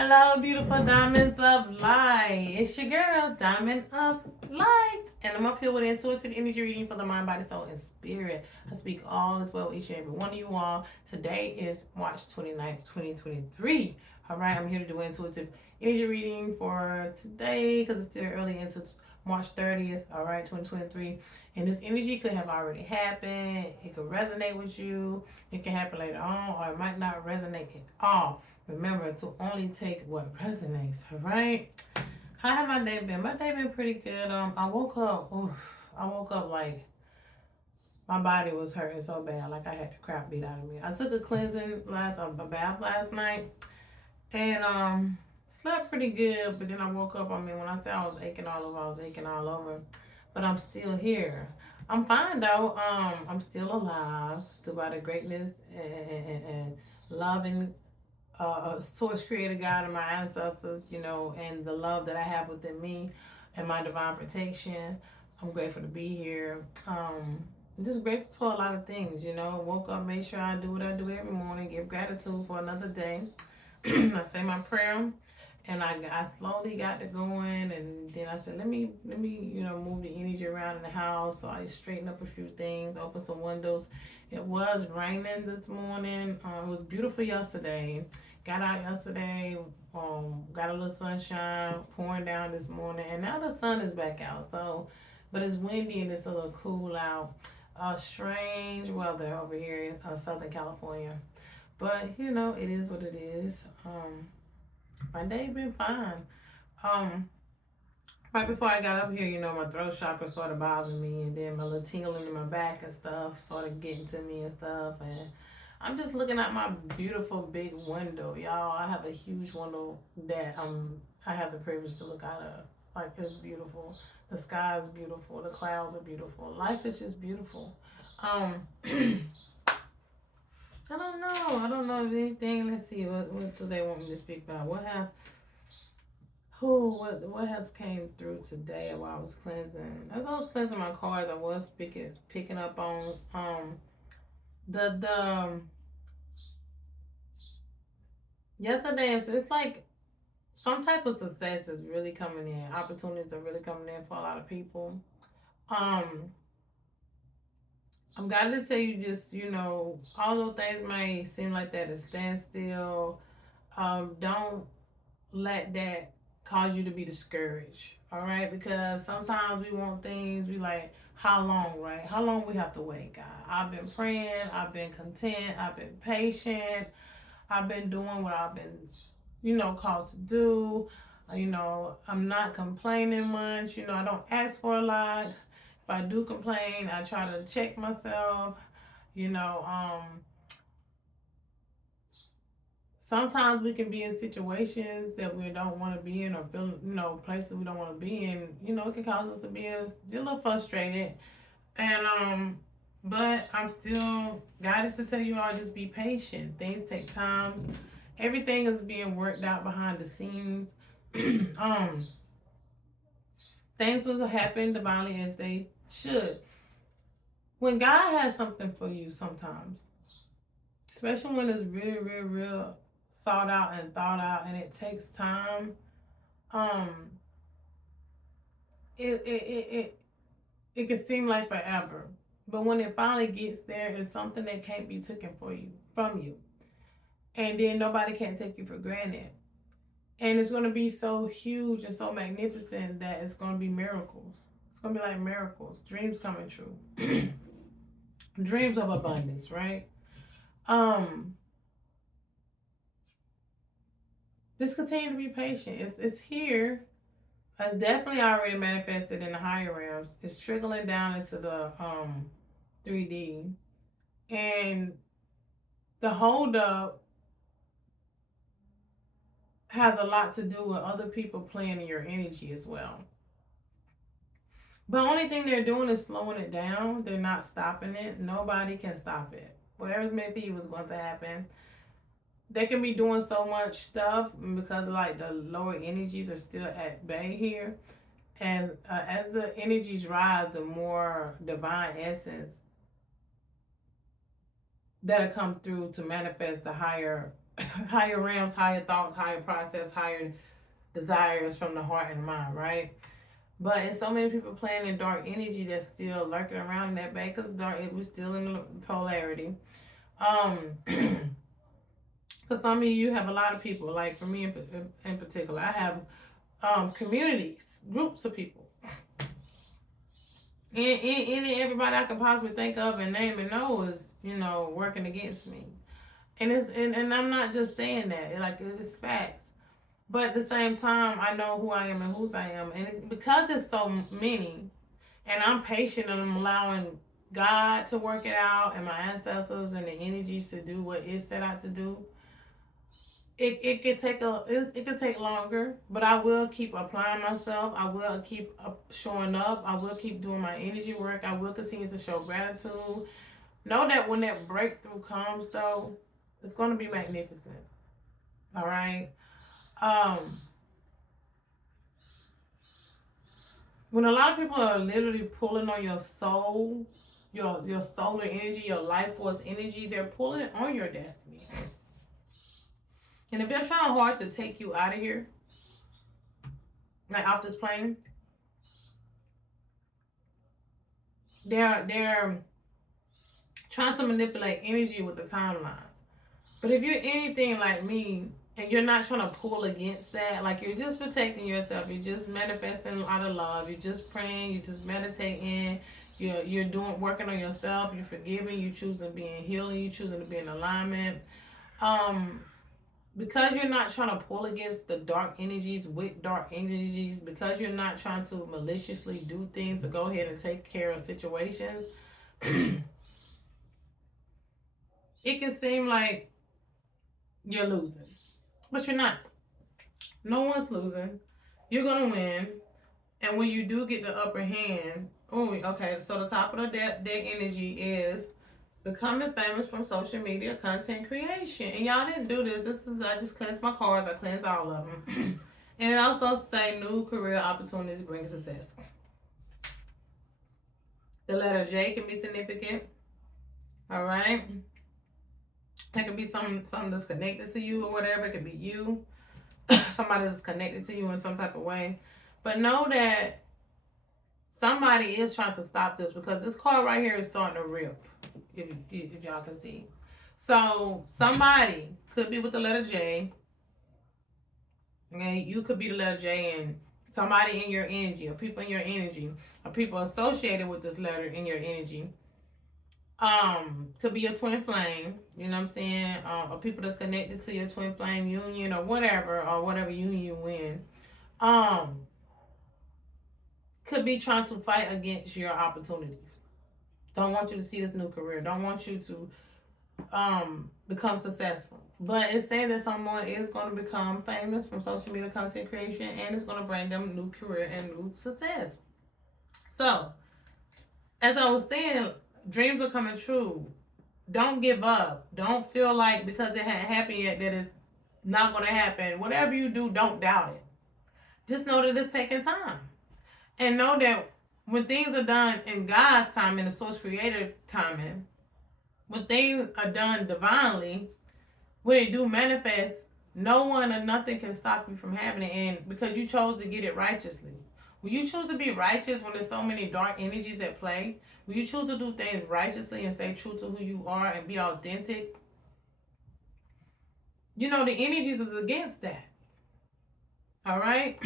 Hello, beautiful diamonds of light. It's your girl, Diamond of Light. And I'm up here with intuitive energy reading for the mind, body, soul, and spirit. I speak all as well with each and every one of you all. Today is March 29th, 2023. All right, I'm here to do intuitive energy reading for today because it's still early into March 30th, all right, 2023. And this energy could have already happened. It could resonate with you. It can happen later on, or it might not resonate at all. Remember to only take what resonates, all right? How have my day been? My day been pretty good. I woke up like my body was hurting so bad, like I had the crap beat out of me. I took a a bath last night, and slept pretty good. But then I woke up. I mean, when I say I was aching all over, I was aching all over. But I'm still here. I'm fine though. I'm still alive through by the greatness and loving source creator God and my ancestors, and the love that I have within me and my divine protection. I'm grateful to be here. I'm just grateful for a lot of things, Woke up, made sure I do what I do every morning, give gratitude for another day. I say my prayer, and I slowly got to going, and then I said, let me move the energy around in the house. So I straightened up a few things, opened some windows. It was raining this morning. It was beautiful yesterday. Got out yesterday, got a little sunshine pouring down this morning, and now the sun is back out. So, but it's windy and it's a little cool out. Strange weather over here in Southern California. But it is what it is. My day been fine. Um, right before I got up here, my throat chakra started bothering me, and then my little tingling in my back and stuff started getting to me and stuff. And I'm just looking out my beautiful big window, y'all. I have a huge window that I have the privilege to look out of. Like, it's beautiful. The sky is beautiful. The clouds are beautiful. Life is just beautiful. I don't know. I don't know if anything. Let's see. What do they want me to speak about? What has came through today while I was cleansing? As I was cleansing my cards, I was picking up on the yesterday. It's like some type of success is really coming in. Opportunities are really coming in for a lot of people. Um, I'm got to tell you, just although things may seem like that is standstill, don't let that cause you to be discouraged. All right, because sometimes we want things. We like, how long, right? How long we have to wait, God? I've been praying. I've been content. I've been patient. I've been doing what I've been, called to do. I'm not complaining much. I don't ask for a lot. If I do complain, I try to check myself. You know, um, Sometimes we can be in situations that we don't want to be in, or feel, places we don't want to be in. It can cause us to be a little frustrated. And but I'm still guided to tell you all, just be patient. Things take time. Everything is being worked out behind the scenes. um, Things will happen divinely as they should. When God has something for you, sometimes, especially when it's real, real, real sought out and thought out, and it takes time. Um, it it can seem like forever, but when it finally gets there, it's something that can't be taken from you, and then nobody can take you for granted. And it's going to be so huge and so magnificent that it's going to be miracles. It's going to be like miracles, dreams coming true, dreams of abundance, right? Um, just continue to be patient. It's here. It's definitely already manifested in the higher realms. It's trickling down into the 3D, and the holdup has a lot to do with other people playing in your energy as well. But the only thing they're doing is slowing it down. They're not stopping it. Nobody can stop it. Whatever's meant for you is going to happen. They can be doing so much stuff because like the lower energies are still at bay here. As the energies rise, the more divine essence that'll come through to manifest the higher higher realms, higher thoughts, higher process, higher desires from the heart and the mind, right? But it's so many people playing in dark energy that's still lurking around in that bay because dark, it was still in the polarity. For some of you have a lot of people. Like for me in particular, I have communities, groups of people, and everybody I could possibly think of and name and know is working against me. And I'm not just saying that, like it's facts. But at the same time, I know who I am and whose I am, and because it's so many, and I'm patient and I'm allowing God to work it out, and my ancestors and the energies to do what it set out to do. It could take it could take longer, but I will keep applying myself. I will keep showing up. I will keep doing my energy work. I will continue to show gratitude. Know that when that breakthrough comes, though, it's going to be magnificent. All right. Um, when a lot of people are literally pulling on your soul, your solar energy, your life force energy, they're pulling on your destiny. And if they're trying hard to take you out of here, like off this plane, they're trying to manipulate energy with the timelines. But if you're anything like me and you're not trying to pull against that, like you're just protecting yourself, you're just manifesting out of love, you're just praying, you're just meditating, you're doing working on yourself, you're forgiving, you choosing to be in healing, you choosing to be in alignment. Um, because you're not trying to pull against the dark energies with dark energies, because you're not trying to maliciously do things to go ahead and take care of situations, it can seem like you're losing, but you're not. No one's losing. You're gonna win, and when you do get the upper hand, oh, okay. So the top of the deck energy is becoming famous from social media content creation, and y'all didn't do this. This is I just cleansed my cards. I cleansed all of them, and it also say new career opportunities bring success. The letter J can be significant. All right. That could be something that's connected to you or whatever. It could be you. Somebody that's connected to you in some type of way. But know that somebody is trying to stop this because this card right here is starting to rip. If y'all can see. So somebody could be with the letter J. Okay, you could be the letter J and somebody in your energy or people in your energy or people associated with this letter in your energy. Could be your twin flame, you know what I'm saying? Or people that's connected to your twin flame union or whatever union you win. Could be trying to fight against your opportunities. Don't want you to see this new career. Don't want you to become successful. But it's saying that someone is going to become famous from social media content creation and it's going to bring them new career and new success. So, as I was saying, dreams are coming true. Don't give up. Don't feel like because it hadn't happened yet that it's not going to happen. Whatever you do, don't doubt it. Just know that it's taking time. And know that when things are done in God's time, in the source creator timing, when things are done divinely, when they do manifest, no one or nothing can stop you from having it. And because you chose to get it righteously. When you choose to be righteous, when there's so many dark energies at play, when you choose to do things righteously and stay true to who you are and be authentic, the energies is against that. All right?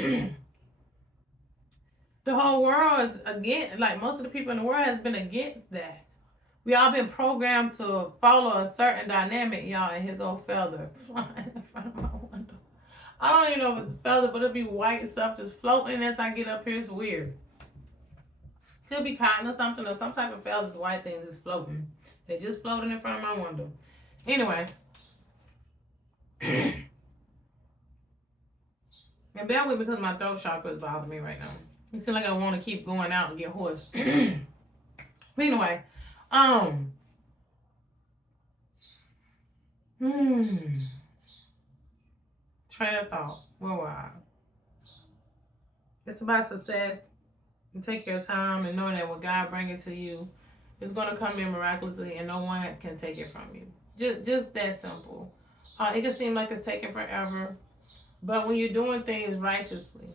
The whole world is against, like most of the people in the world has been against that. We all been programmed to follow a certain dynamic, y'all, and here go feather flying in front of my window. I don't even know if it's a feather, but it'll be white stuff just floating as I get up here. It's weird. Could be cotton or something, or some type of feathers, white things is floating. They just floating in front of my window. Anyway. And bear with me because my throat chakra is bothering me right now. It seems like I want to keep going out and get hoarse. But anyway, train of thought. Where were I? It's about success and take your time and knowing that when God brings it to you, It's gonna come in miraculously, and no one can take it from you. Just that simple. It can seem like it's taking forever, but when you're doing things righteously,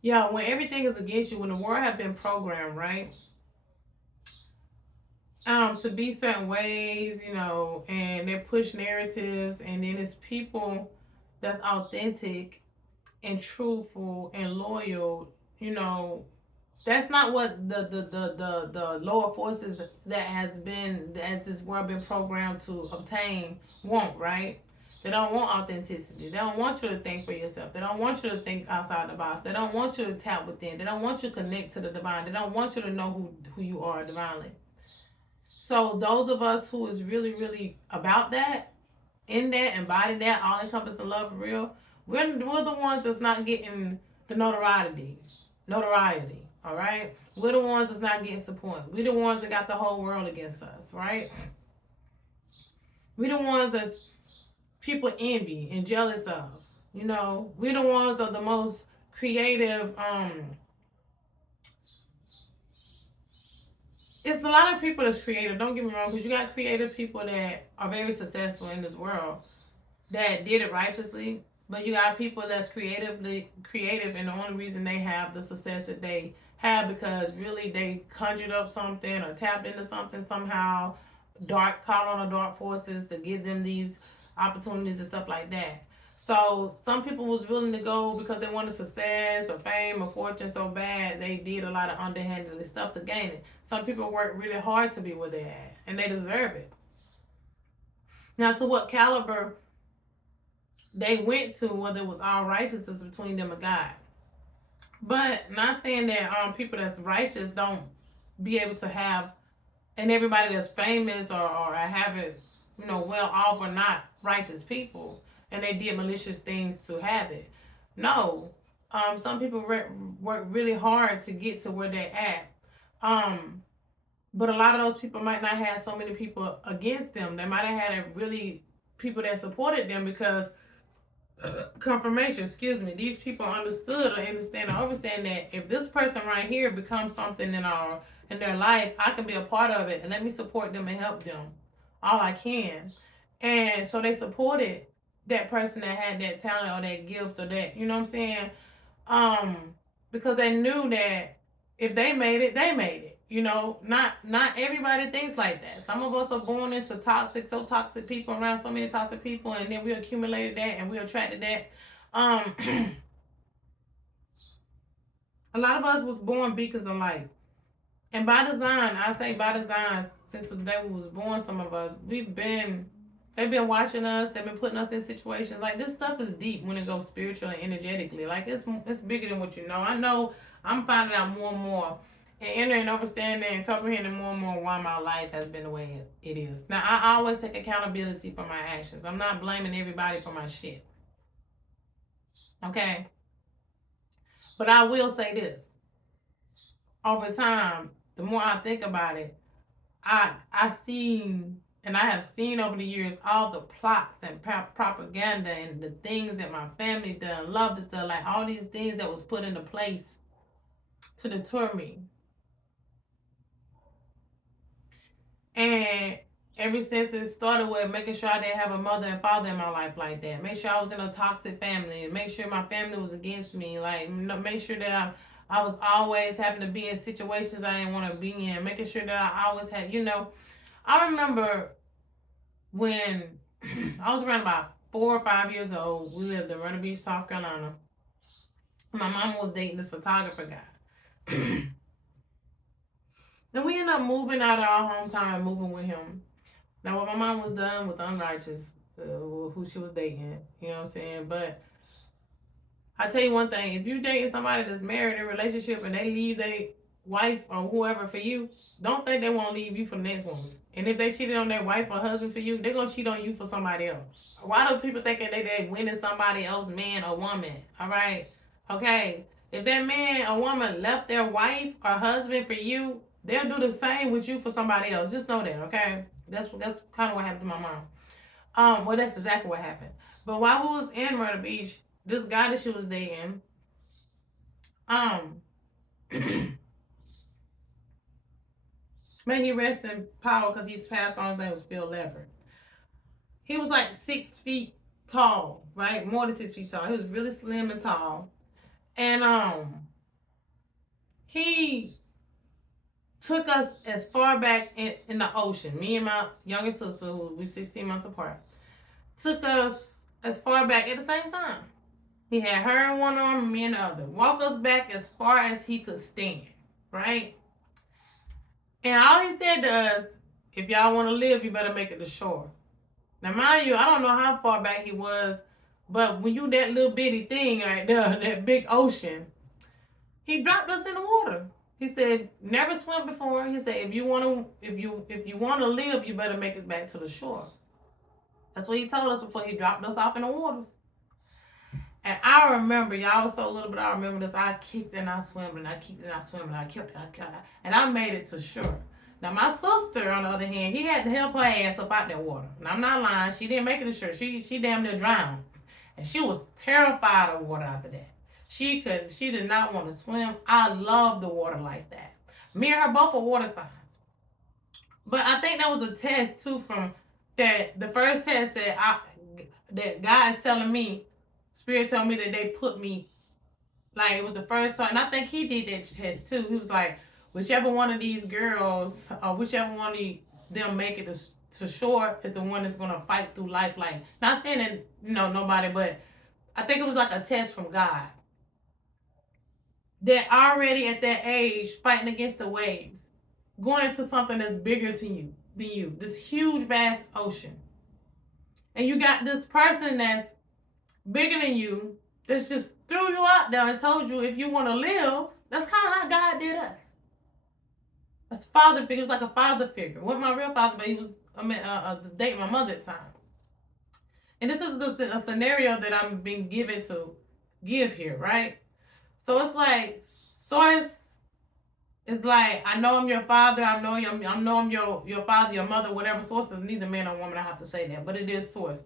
yeah, when everything is against you, when the world have been programmed, right? To be certain ways, and they push narratives, and then it's people that's authentic and truthful and loyal, that's not what the lower forces that has been that this world been programmed to obtain want, right? They don't want authenticity. They don't want you to think for yourself. They don't want you to think outside the box. They don't want you to tap within. They don't want you to connect to the divine. They don't want you to know who you are divinely. So those of us who is really, really about that, in that, embody that, all encompassing love for real, we're the ones that's not getting the notoriety. All right, we're the ones that's not getting support. We're the ones that got the whole world against us, right? We're the ones that's people envy and jealous of. We're the ones that are the most creative. It's a lot of people that's creative. Don't get me wrong, because you got creative people that are very successful in this world that did it righteously, but you got people that's creative, and the only reason they have the success that they have because really they conjured up something or tapped into something somehow, called on the dark forces to give them these opportunities and stuff like that. So some people was willing to go because they wanted success or fame or fortune so bad they did a lot of underhanded stuff to gain it. Some people work really hard to be where they're at, and they deserve it. Now, to what caliber they went to, whether it was all righteousness between them and God. But not saying that people that's righteous don't be able to have, and everybody that's famous or have it, well off, or not righteous people, and they did malicious things to have it. No, some people work really hard to get to where they're at. But a lot of those people might not have so many people against them. They might have had really people that supported them because confirmation, excuse me, these people understood or understand or understand that if this person right here becomes something in their life, I can be a part of it and let me support them and help them all I can. And so they supported that person that had that talent or that gift or that, you know what I'm saying? Um, because they knew that if they made it, they made it. Not everybody thinks like that. Some of us are born into so toxic people, around so many toxic people, and then we accumulated that and we attracted that. A lot of us was born beacons of light, and by design, I say by design, since the day we was born, some of us they've been watching us. They've been putting us in situations like this. Stuff is deep when it goes spiritual and energetically. Like it's bigger than what you know. I know I'm finding out more and more and entering, understanding, and comprehending more and more why my life has been the way it is. Now I always take accountability for my actions. I'm not blaming everybody for my shit. Okay, but I will say this: over time, the more I think about it, I have seen over the years all the plots and propaganda and the things that my family done, love is done, like all these things that was put into place to deter me. And ever since it started with making sure I didn't have a mother and father in my life like that, make sure I was in a toxic family, make sure my family was against me, like make sure that I was always having to be in situations I didn't want to be in, making sure that I always had, I remember when I was around about 4 or 5 years old. We lived in Myrtle Beach, South Carolina. My mom was dating this photographer guy. Then we ended up moving out of our hometown and moving with him. Now, what my mom was done with unrighteous, who she was dating, you know what I'm saying? But I tell you one thing: if you dating somebody that's married in a relationship and they leave their wife or whoever for you, don't think they won't leave you for the next woman. And if they cheated on their wife or husband for you, they're gonna cheat on you for somebody else. Why do people think that they winning somebody else, man or woman? All right, okay. If that man or woman left their wife or husband for you, they'll do the same with you for somebody else. Just know that, okay? That's kind of what happened to my mom. Well, that's exactly what happened. But while we was in Myrtle Beach, this guy that she was dating, um, May he rest in power because he's passed on. His name was Phil Lever. He was like 6 feet tall, right? More than 6 feet tall. He was really slim and tall. And he took us as far back in the ocean. Me and my younger sister, who we 16 months apart, took us as far back at the same time. He had her in one arm and me in the other. Walk us back as far as he could stand, right? And all he said to us, if y'all want to live, you better make it to shore. Now, mind you, I don't know how far back he was, but when you that little bitty thing right there, that big ocean, he dropped us in the water. He said, never swim before. He said, if you want to live, you better make it back to the shore. That's what he told us before he dropped us off in the water. And I remember, y'all was so little, but I remember this. I kicked and I swam and I kicked and I swam and I kept and I made it to shore. Now my sister, on the other hand, he had to help her ass up out that water. And I'm not lying, she didn't make it to shore. She damn near drowned. And she was terrified of water after that. She did not want to swim. I love the water like that. Me and her both are water signs. But I think that was a test too from that the first test that God is telling me, Spirit told me that they put me, like it was the first time, and I think he did that test too. He was like, whichever one of these girls, or whichever one of them make it to shore is the one that's going to fight through life. Like, not saying that, nobody, but I think it was like a test from God. That already at that age, fighting against the waves, going into something that's bigger than you, this huge, vast ocean. And you got this person that's bigger than you, that's just threw you out there and told you if you want to live. That's kind of how God did us. As father figure, it was like a father figure. Wasn't my real father, but he was dating my mother at the time. And this is a scenario that I'm being given to give here, right? So it's like source is like, I know I'm your father, I know I'm your father, your mother, whatever. Source is neither man or woman. I have to say that, but it is source.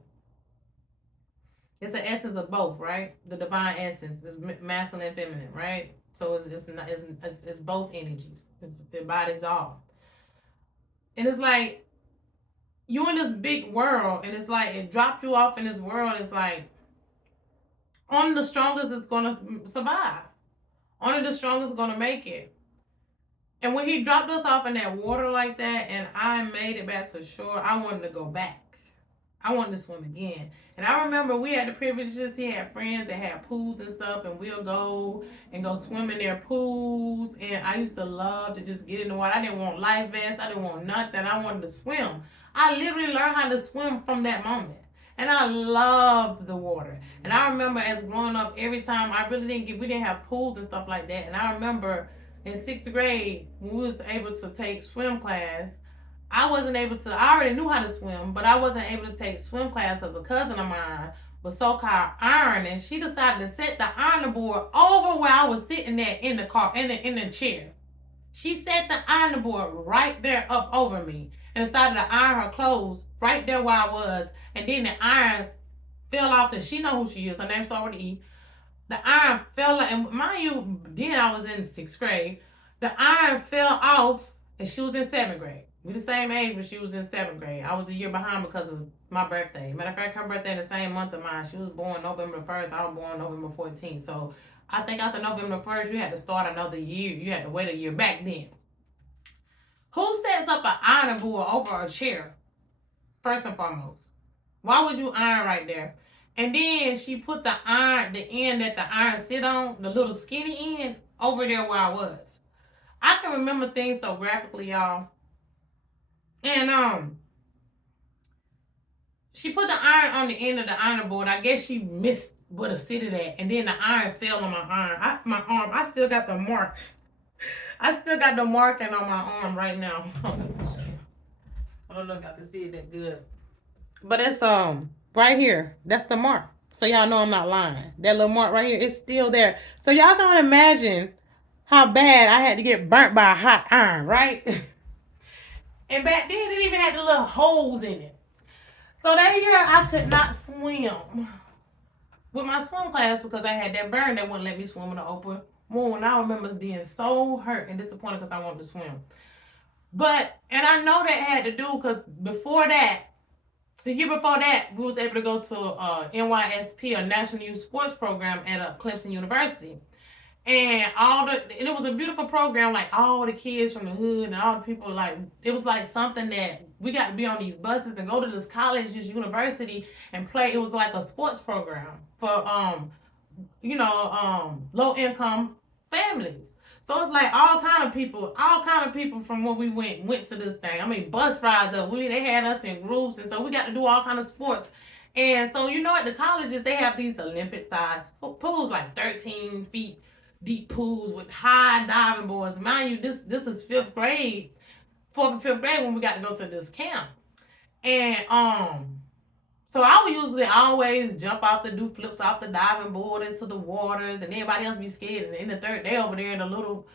It's an essence of both, right? The divine essence is masculine and feminine, right? So it's both energies. It embodies all. And it's like you in this big world, and it's like it dropped you off in this world. It's like only the strongest is gonna survive. Only the strongest is gonna make it. And when he dropped us off in that water like that, and I made it back to shore, I wanted to go back. I wanted to swim again. And I remember we had the privileges. He had friends that had pools and stuff, and we'll go swim in their pools. And I used to love to just get in the water. I didn't want life vests. I didn't want nothing. I wanted to swim. I literally learned how to swim from that moment. And I loved the water. And I remember as growing up, every time we didn't have pools and stuff like that. And I remember in 6th grade, when we was able to take swim class, I already knew how to swim, but I wasn't able to take swim class because a cousin of mine was so-called ironing. She decided to set the ironing board over where I was sitting there in the car, in the chair. She set the ironing board right there up over me and decided to iron her clothes right there where I was. And then the iron fell off, and she know who she is. Her name started with E. The iron fell, and mind you, then I was in 6th grade. The iron fell off, and she was in 7th grade. We the same age, but she was in 7th grade. I was a year behind because of my birthday. Matter of fact, her birthday in the same month of mine. She was born November 1st. I was born November 14th. So I think after November 1st, you had to start another year. You had to wait a year back then. Who sets up an ironing board over a chair? First and foremost. Why would you iron right there? And then she put the end that the iron sit on, the little skinny end, over there where I was. I can remember things so graphically, y'all. And she put the iron on the end of the ironing board. I guess she missed where to sit it at, and then the iron fell on my arm. I still got the mark. I still got the marking on my arm right now. I don't know if I can see it that good, but it's right here. That's the mark. So y'all know I'm not lying. That little mark right here is still there. So y'all can imagine how bad I had to get burnt by a hot iron, right? And back then, it even had the little holes in it. So that year, I could not swim with my swim class because I had that burn that wouldn't let me swim in the open wound. I remember being so hurt and disappointed because I wanted to swim. And I know that had to do because before that, the year before that, we was able to go to NYSP, a National Youth Sports Program at Clemson University. And it was a beautiful program, like all the kids from the hood and all the people, like it was like something that we got to be on these buses and go to this college, this university, and play. It was like a sports program for low income families. So it's like all kind of people from where we went to this thing. I mean, bus rides up. They had us in groups, and so we got to do all kind of sports. And so at the colleges they have these Olympic sized pools, like 13 feet deep pools with high diving boards. Mind you, this is fourth and fifth grade when we got to go to this camp. And so I would usually always jump off do flips off the diving board into the waters, and everybody else be scared. And in the third, they over there in the little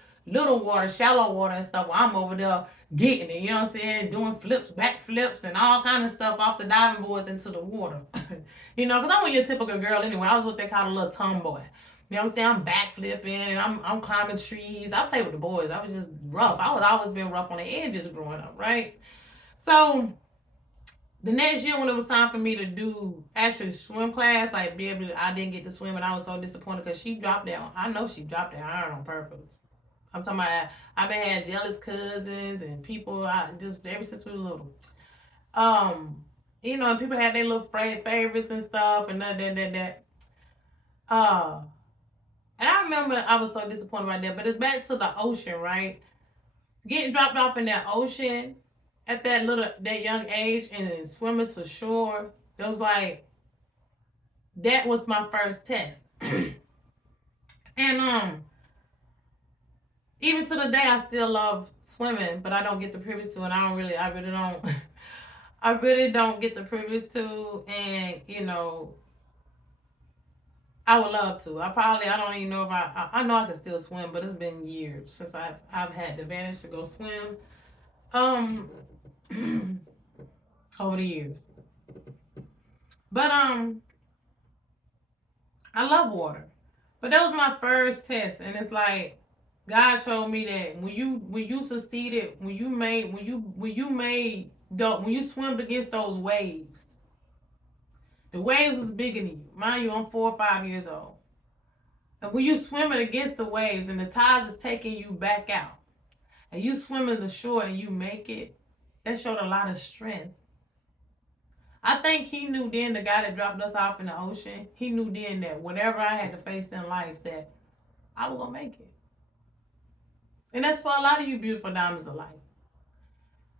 water, shallow water and stuff. While I'm over there getting it, you know what I'm saying, doing flips, back flips, and all kind of stuff off the diving boards into the water. Because I'm your typical girl anyway. I was what they call a little tomboy. You know what I'm saying? I'm backflipping and I'm climbing trees. I play with the boys. I was just rough. I was always been rough on the edges growing up, right? So the next year when it was time for me to do actually swim class, like I didn't get to swim, and I was so disappointed because she dropped down. I know she dropped that iron on purpose. I'm talking about I've been had jealous cousins and people. I just ever since we were little. And people had their little favorites and stuff and that. Uh, and I remember I was so disappointed about that. But it's back to the ocean, right? Getting dropped off in that ocean at that young age and swimming to shore, it was like that was my first test. And even to the day I still love swimming, but I don't get the privilege to, and I really don't I really don't get the privilege to. And I would love to. I don't even know if I know I can still swim, but it's been years since I've had the advantage to go swim. Over the years. But I love water. But that was my first test, and it's like God showed me that when you succeeded, when you swam against those waves, the waves is bigger than you. Mind you, I'm 4 or 5 years old. And when you swimming against the waves and the tides is taking you back out, and you swimming the shore and you make it, that showed a lot of strength. I think he knew then, the guy that dropped us off in the ocean, he knew then that whatever I had to face in life, that I was going to make it. And that's for a lot of you beautiful diamonds of light.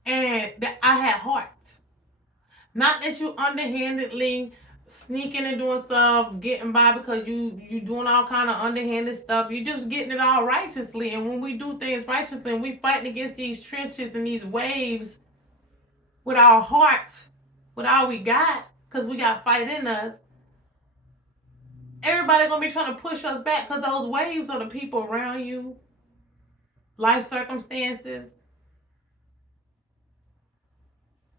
And that I had heart. Not that you underhandedly sneaking and doing stuff, getting by because you doing all kind of underhanded stuff. You just getting it all righteously. And when we do things righteously and we fighting against these trenches and these waves with our heart, with all we got, because we got fight in us, everybody gonna be trying to push us back because those waves are the people around you, life circumstances.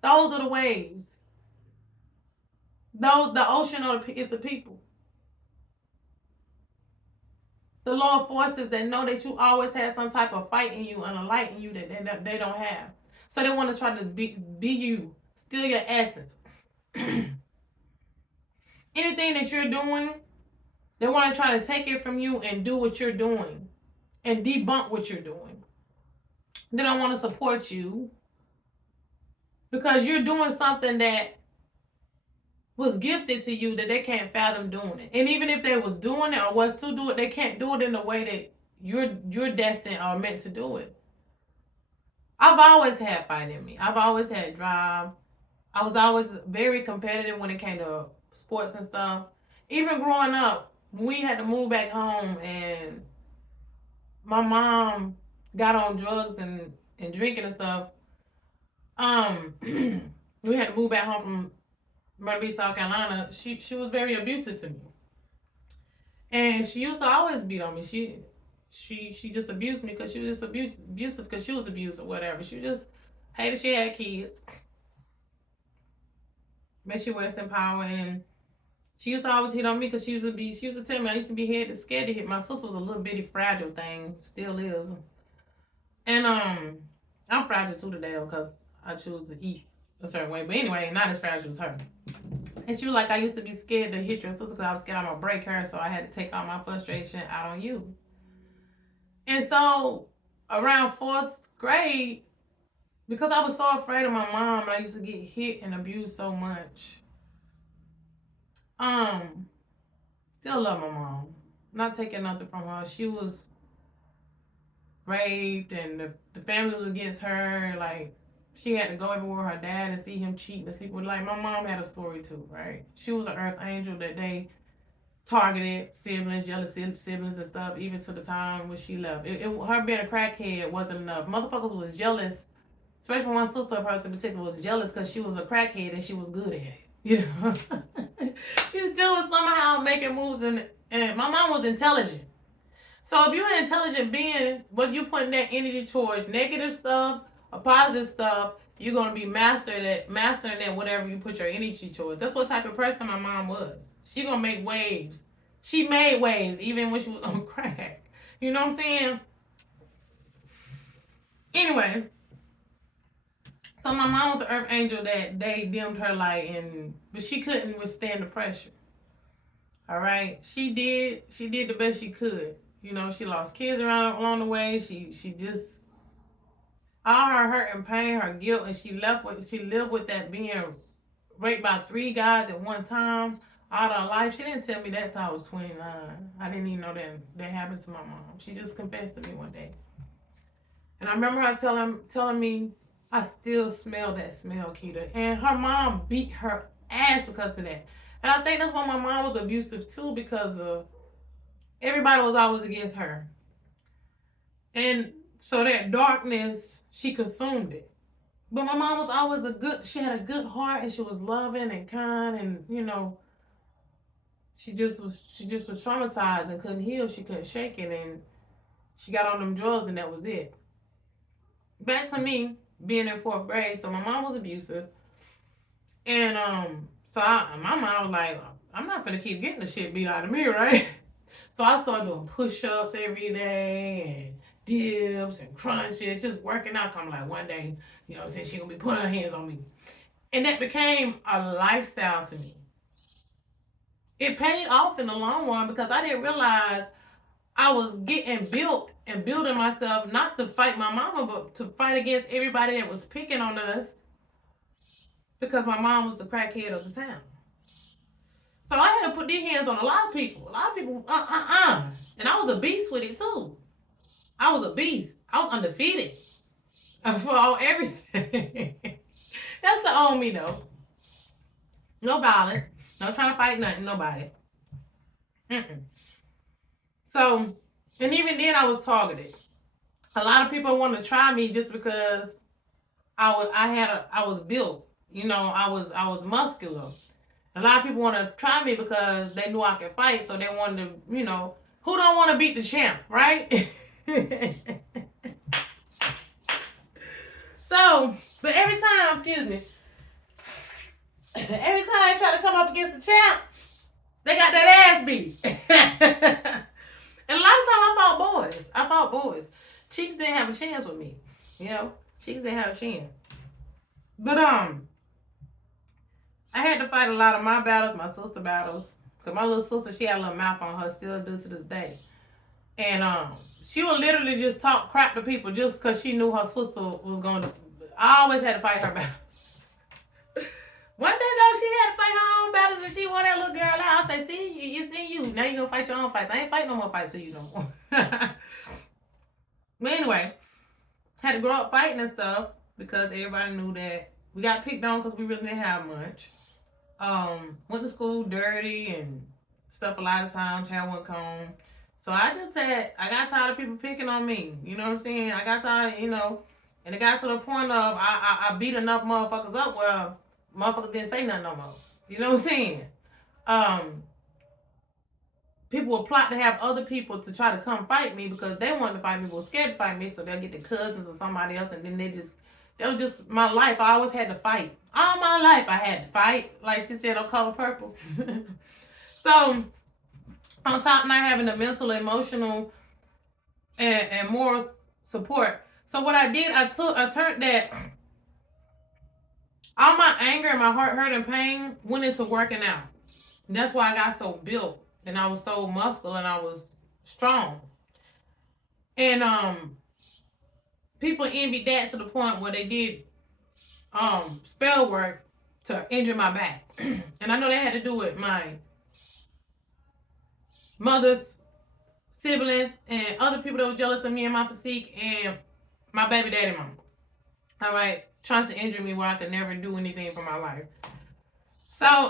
Those are the waves. The ocean is the people. The lower forces that know that you always have some type of fight in you and a light in you that they don't have. So they want to try to be you, steal your essence. Anything that you're doing, they want to try to take it from you and do what you're doing and debunk what you're doing. They don't want to support you because you're doing something that was gifted to you that they can't fathom doing it. And even if they was doing it or was to do it, they can't do it in the way that you're destined or meant to do it. I've always had fight in me. I've always had drive. I was always very competitive when it came to sports and stuff. Even growing up, we had to move back home and my mom got on drugs and drinking and stuff. We had to move back home from Myrtle Beach, South Carolina. She was very abusive to me, and she used to always beat on me. She just abused me because she was just abusive because she was abused or whatever. She just hated she had kids. Made she rest in power, and she used to always hit on me because she used to tell me I used to be scared to hit. My sister was a little bitty fragile thing, still is. And I'm fragile too today though, because I choose to eat a certain way. But anyway, not as fragile as her. And she was like, I used to be scared to hit your sister because I was scared I'm gonna break her, so I had to take all my frustration out on you. And so around fourth grade, because I was so afraid of my mom and I used to get hit and abused so much, um, still love my mom. Not taking nothing from her. She was raped and the family was against her. Like, she had to go everywhere with her dad and see him cheat and sleep with. Like, my mom had a story too, right? She was an earth angel that they targeted siblings, jealous siblings and stuff, even to the time when she left. Her being a crackhead wasn't enough. Motherfuckers was jealous, especially one sister of hers in particular was jealous because she was a crackhead and she was good at it. You know, she still was somehow making moves, and my mom was intelligent. So if you're an intelligent being, whether you putting that energy towards negative stuff or positive stuff, you're gonna be mastering at whatever you put your energy towards. That's what type of person my mom was. She gonna make waves. She made waves even when she was on crack. You know what I'm saying? Anyway, so my mom was the earth angel that they dimmed her light, but she couldn't withstand the pressure. All right, she did the best she could. You know, she lost kids along the way. She just all her hurt and pain, her guilt, and she lived with that being raped by 3 guys at one time all her life. She didn't tell me that till I was 29. I didn't even know that happened to my mom. She just confessed to me one day. And I remember her telling me, I still smell that smell, Keita. And her mom beat her ass because of that. And I think that's why my mom was abusive too, because of everybody was always against her. And so that darkness, she consumed it. But my mom was always she had a good heart and she was loving and kind, and you know, she just was traumatized and couldn't heal. She couldn't shake it, and she got on them drugs, and that was it. Back to me being in 4th grade. So my mom was abusive, and so my mom was like, I'm not gonna keep getting the shit beat out of me, right? So I started doing push-ups every day and dips and crunches, just working out. I'm like, one day, you know what I'm saying, she gonna be putting her hands on me. And that became a lifestyle to me. It paid off in the long run because I didn't realize I was getting built and building myself not to fight my mama, but to fight against everybody that was picking on us because my mom was the crackhead of the town. So I had to put these hands on a lot of people. A lot of people, And I was a beast with it too. I was a beast. I was undefeated for everything. That's the old me though. No violence. No trying to fight nothing. Nobody. Mm-mm. So, and even then I was targeted. A lot of people want to try me just because I was built. You know, I was muscular. A lot of people want to try me because they knew I could fight, so they wanted to, you know, who don't want to beat the champ, right? So, but every time, excuse me, every time they try to come up against the champ, they got that ass beat. And a lot of times I fought boys. Cheeks didn't have a chance with me. You know, Cheeks didn't have a chance. But I had to fight a lot of my battles, my sister battles. Cause my little sister, she had a little mouth on her, still do to this day. And she would literally just talk crap to people just cause she knew her sister was going to. I always had to fight her battles. One day though, she had to fight her own battles, and she won that little girl out. I said, "See, you see you. Now you gonna fight your own fights. I ain't fighting no more fights with you no more." But anyway, had to grow up fighting and stuff because everybody knew that we got picked on because we really didn't have much. Went to school dirty and stuff a lot of times, hair went comb. So I just said, I got tired of people picking on me. You know what I'm saying? I got tired, you know, and it got to the point of I beat enough motherfuckers up where motherfuckers didn't say nothing no more. You know what I'm saying? People will plot to have other people to try to come fight me because they wanted to fight me, were scared to fight me, so they'll get the cousins or somebody else, and then that was just my life. I always had to fight. All my life I had to fight. Like she said, on Color Purple. So, on top of not having the mental, emotional, and moral support. So what I did, I turned that, all my anger and my heart hurt and pain went into working out. And that's why I got so built and I was so muscular and I was strong. And people envied that to the point where they did spell work to injure my back. And I know that had to do with my mother's siblings and other people that were jealous of me and my physique and my baby daddy mama. All right, trying to injure me where I could never do anything for my life. So,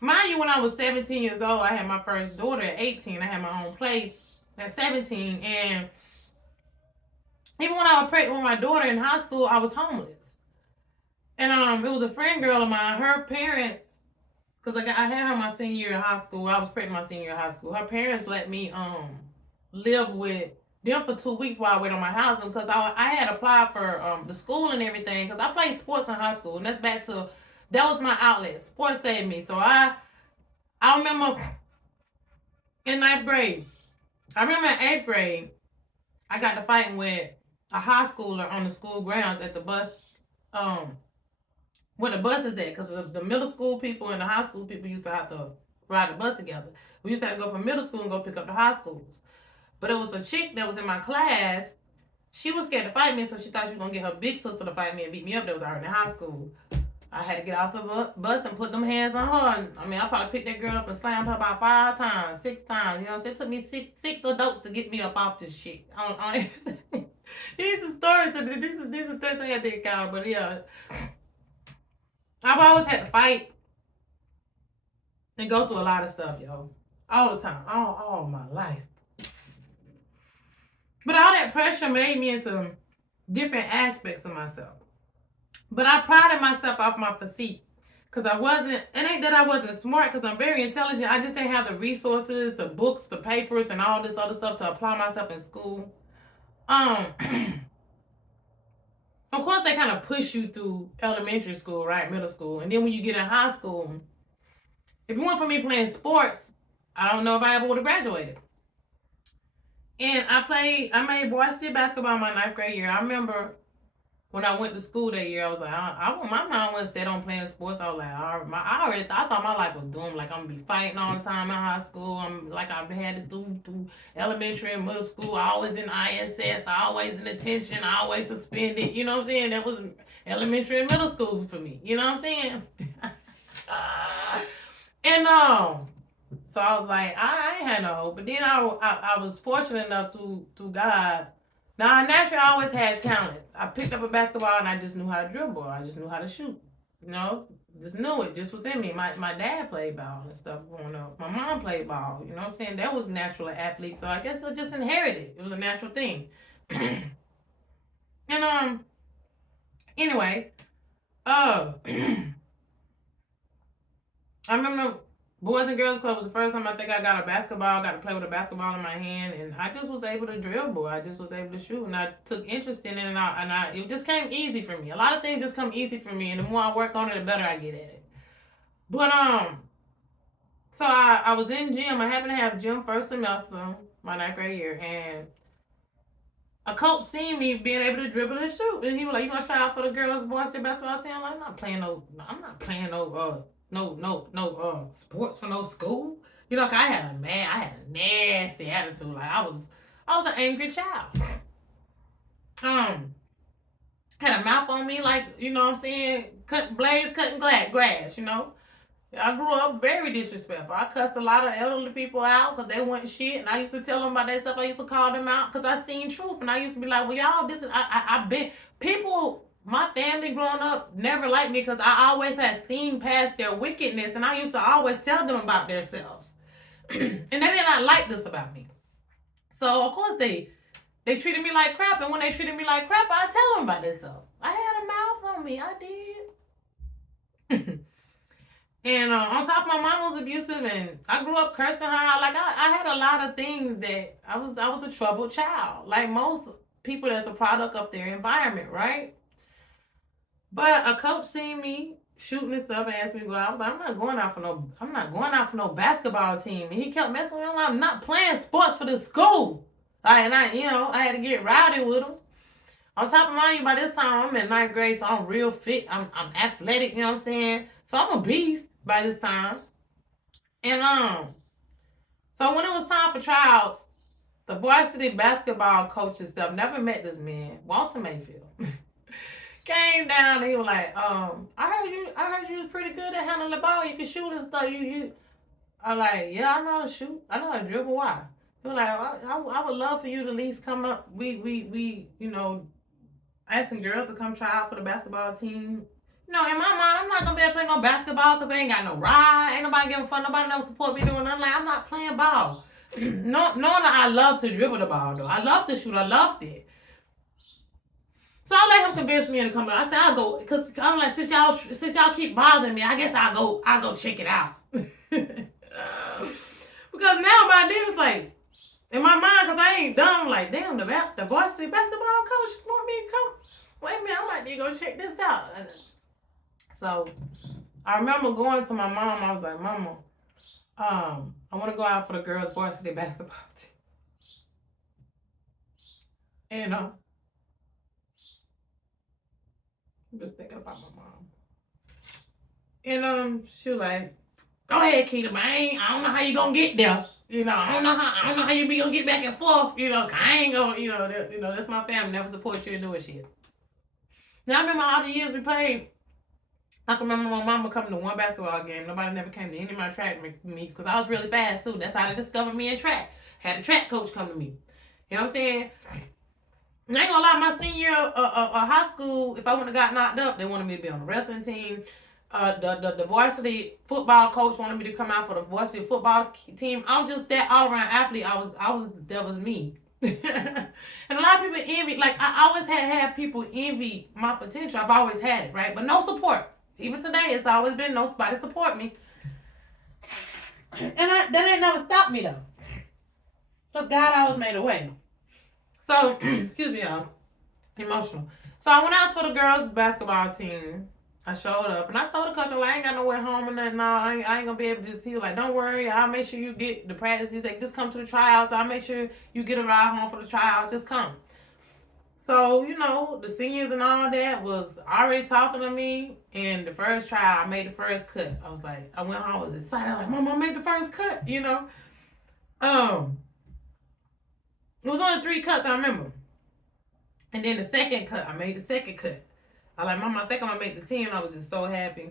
mind you, when I was 17 years old, I had my first daughter at 18. I had my own place at 17. And even when I was pregnant with my daughter in high school, I was homeless. And it was a friend girl of mine, her parents, because I had her my senior year of high school. I was pregnant my senior year of high school. Her parents let me live with them for 2 weeks while I wait on my housing because I had applied for the school and everything because I played sports in high school. And that's back to, that was my outlet. Sports saved me. So I remember in ninth grade, I remember in eighth grade, I got to fighting with a high schooler on the school grounds at the bus, where the bus is at, because the middle school people and the high school people used to have to ride the bus together. We used to have to go from middle school and go pick up the high schools. But it was a chick that was in my class. She was scared to fight me, so she thought she was going to get her big sister to fight me and beat me up that was already in high school. I had to get off the bus and put them hands on her. And, I mean, I probably picked that girl up and slammed her about 5 times, 6 times. You know what I'm saying? It took me six adults to get me up off this shit. These are stories. These are things I had to encounter. But yeah, I've always had to fight and go through a lot of stuff, yo. All the time. All my life. But all that pressure made me into different aspects of myself. But I prided myself off my physique. Because it ain't that I wasn't smart, because I'm very intelligent. I just didn't have the resources, the books, the papers, and all this other stuff to apply myself in school. Of course, they kind of push you through elementary school, right? Middle school. And then when you get in high school, if it weren't for me playing sports, I don't know if I ever would have graduated. And I made varsity basketball my ninth grade year. I remember when I went to school that year, I was like, my mom wasn't set on playing sports. I was like, I thought my life was doomed. Like, I'm going to be fighting all the time in high school. I've had to do through elementary and middle school. Always in ISS, always in detention, always suspended. You know what I'm saying? That was elementary and middle school for me. You know what I'm saying? And so I was like, I ain't had no hope. But then I was fortunate enough through God. Now, I naturally always had talents. I picked up a basketball and I just knew how to dribble. I just knew how to shoot. You know, just knew it, just within me. My dad played ball and stuff growing up. My mom played ball. You know what I'm saying? That was natural athlete. So I guess I just inherited. It was a natural thing. And anyway, I remember Boys and Girls Club was the first time I think I got a basketball, got to play with a basketball in my hand, and I just was able to dribble. I just was able to shoot, and I took interest in it, and it just came easy for me. A lot of things just come easy for me, and the more I work on it, the better I get at it. But so I was in gym. I happened to have gym first semester, my ninth grade year, and a coach seen me being able to dribble and shoot, and he was like, "You gonna try out for the girls' varsity basketball team?" I'm like, I'm not playing no sports for no school. You know, 'cause I had a nasty attitude. Like I was an angry child. Had a mouth on me, like, you know what I'm saying, cutting grass, you know. I grew up very disrespectful. I cussed a lot of elderly people out because they weren't shit, and I used to tell them about that stuff. I used to call them out because I seen truth, and I used to be like, well, y'all, this is, I've been, people, my family growing up never liked me because I always had seen past their wickedness, and I used to always tell them about themselves. And they did not like this about me. So, of course, they treated me like crap, and when they treated me like crap, I tell them about themselves. I had a mouth on me. I did. And on top of my mom was abusive, and I grew up cursing her out. Like I had a lot of things that I was a troubled child, like most people that's a product of their environment, right? But a coach seen me shooting and stuff and asked me to go out. I was like, I'm not going out for no basketball team. And he kept messing with me. I'm not playing sports for the school. And I had to get rowdy with them. On top of mind, by this time I'm in ninth grade, so I'm real fit. I'm athletic, you know what I'm saying? So I'm a beast by this time. And so when it was time for tryouts, the varsity basketball coach and stuff never met this man, Walter Mayfield. Came down and he was like, I heard you was pretty good at handling the ball. You can shoot and stuff. You I like, yeah, I know how to shoot. I know how to dribble. Why? He was like, I would love for you to at least come up. We asking girls to come try out for the basketball team. In my mind, I'm not gonna be able to play no basketball because I ain't got no ride. Ain't nobody giving fun. Nobody never support me doing nothing. Like, I'm not playing ball. No, knowing that I love to dribble the ball though. I love to shoot. I loved it. So I let him convince me to come. I said I'll go because I'm like, since y'all keep bothering me, I guess I'll go check it out. Because now my dude is like, in my mind, because I ain't dumb, like, damn, the varsity basketball coach want me to come. Wait a minute, I might need to go check this out. So I remember going to my mom. I was like, Mama, I want to go out for the girls' varsity basketball team. And I'm just thinking about my mom. And she was like, go ahead, Keita, but I don't know how you gonna get there. I don't know how you be gonna get back and forth. I ain't gonna. That's my family. Never support you in doing shit. Now I remember all the years we played. I can remember my mama coming to one basketball game. Nobody never came to any of my track meets because I was really fast too. That's how they discovered me in track. Had a track coach come to me. You know what I'm saying? I ain't gonna lie, my senior year of high school, if I wouldn't have got knocked up, they wanted me to be on the wrestling team. The varsity football coach wanted me to come out for the varsity football team. I was just that all around athlete. That was me. And a lot of people envy. Like I always had people envy my potential. I've always had it, right? But no support. Even today, it's always been nobody support me. And that ain't never stopped me though. Because God always made a way. So excuse me, y'all. Emotional. So I went out to the girls' basketball team. I showed up and I told the coach, I ain't got nowhere home or nothing. No, I ain't gonna be able to just see you. Like, don't worry, I'll make sure you get the practice. He's like, just come to the tryouts. I'll make sure you get a ride home for the tryouts. Just come. So, the seniors and all that was already talking to me. And the first tryout, I made the first cut. I was like, I went home, I was excited. Like, Mama, I made the first cut, It was only 3 cuts, I remember. And then the second cut, I made the second cut. I like, Mama, I think I'm gonna make the team. I was just so happy.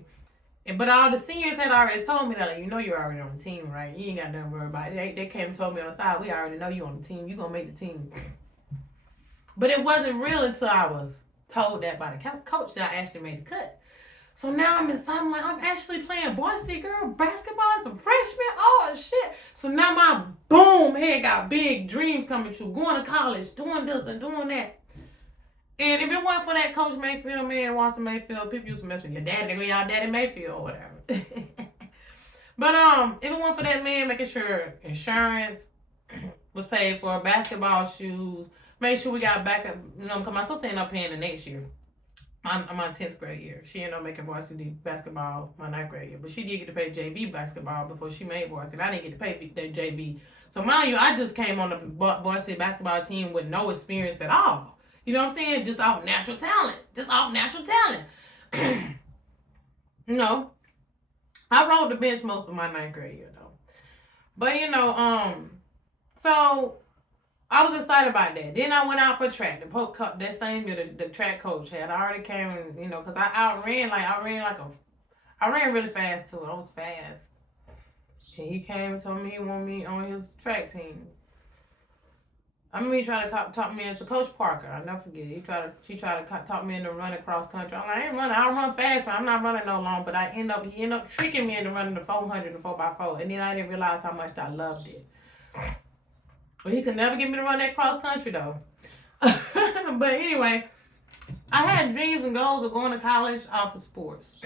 But all the seniors had already told me that, like, you're already on the team, right? You ain't got nothing to worry about. They came and told me on the side, we already know you on the team. You gonna make the team. But it wasn't real until I was told that by the coach that I actually made the cut. So now I'm excited. I'm like, I'm actually playing varsity girl basketball as a freshman. Oh, shit. So now my head got big dreams coming true. Going to college, doing this and doing that. And if it wasn't for that Coach Mayfield, man, Walter Mayfield, people used to mess with your daddy. They go, y'all daddy Mayfield or whatever. But if it wasn't for that man making sure insurance was paid for, basketball shoes, make sure we got back up, because my sister ended up paying the next year. I'm my 10th grade year. She ended up making varsity basketball my 9th grade year. But she did get to play JV basketball before she made varsity. I didn't get to play the JV. So mind you, I just came on the varsity basketball team with no experience at all. You know what I'm saying? Just off natural talent. I rode the bench most of my 9th grade year though. But so I was excited about that. Then I went out for track. That same year, the track coach had already came and, because I ran really fast too. I was fast. And he came and told me he wanted me on his track team. I mean, he tried to talk me into Coach Parker. I'll never forget it. She tried to talk me into running cross country. I'm like, I ain't running. I don't run fast, but I'm not running no long. But he ended up tricking me into running the 400 and 4x4. And then I didn't realize how much I loved it. Well, he could never get me to run that cross country though. But anyway, I had dreams and goals of going to college off of sports.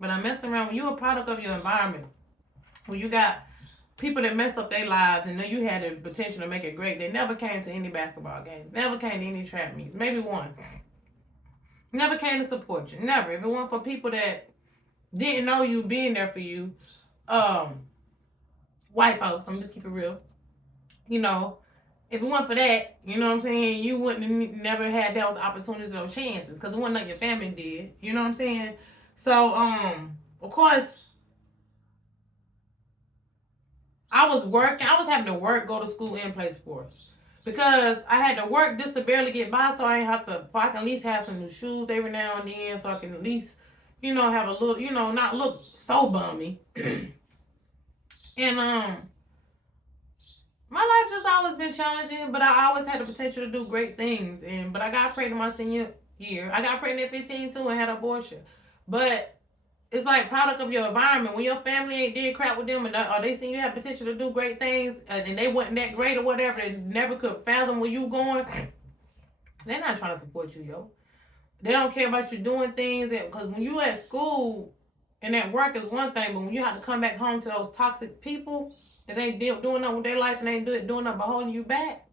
But I messed around. When you're a product of your environment, when you got people that messed up their lives and know you had the potential to make it great, they never came to any basketball games, never came to any track meets, maybe one. Never came to support you, never. If it weren't for people that didn't know you being there for you, white folks, I'm just keep it real, if it weren't for that, you know what I'm saying, you wouldn't have never had those opportunities or chances because it wasn't like your family did. You know what I'm saying? So, of course, I was working. I was having to work, go to school, and play sports because I had to work just to barely get by. So I ain't have to. So I can at least have some new shoes every now and then, so I can at least, have a little, not look so bummy. And my life just always been challenging, but I always had the potential to do great things. But I got pregnant my senior year. I got pregnant at 15 too and had an abortion. But it's like product of your environment. When your family ain't did crap with them, or they seen you have potential to do great things, and they wasn't that great or whatever, they never could fathom where you going. They're not trying to support you, yo. They don't care about you doing things because when you at school and at work is one thing, but when you have to come back home to those toxic people that ain't doing nothing with their life and ain't doing nothing but holding you back,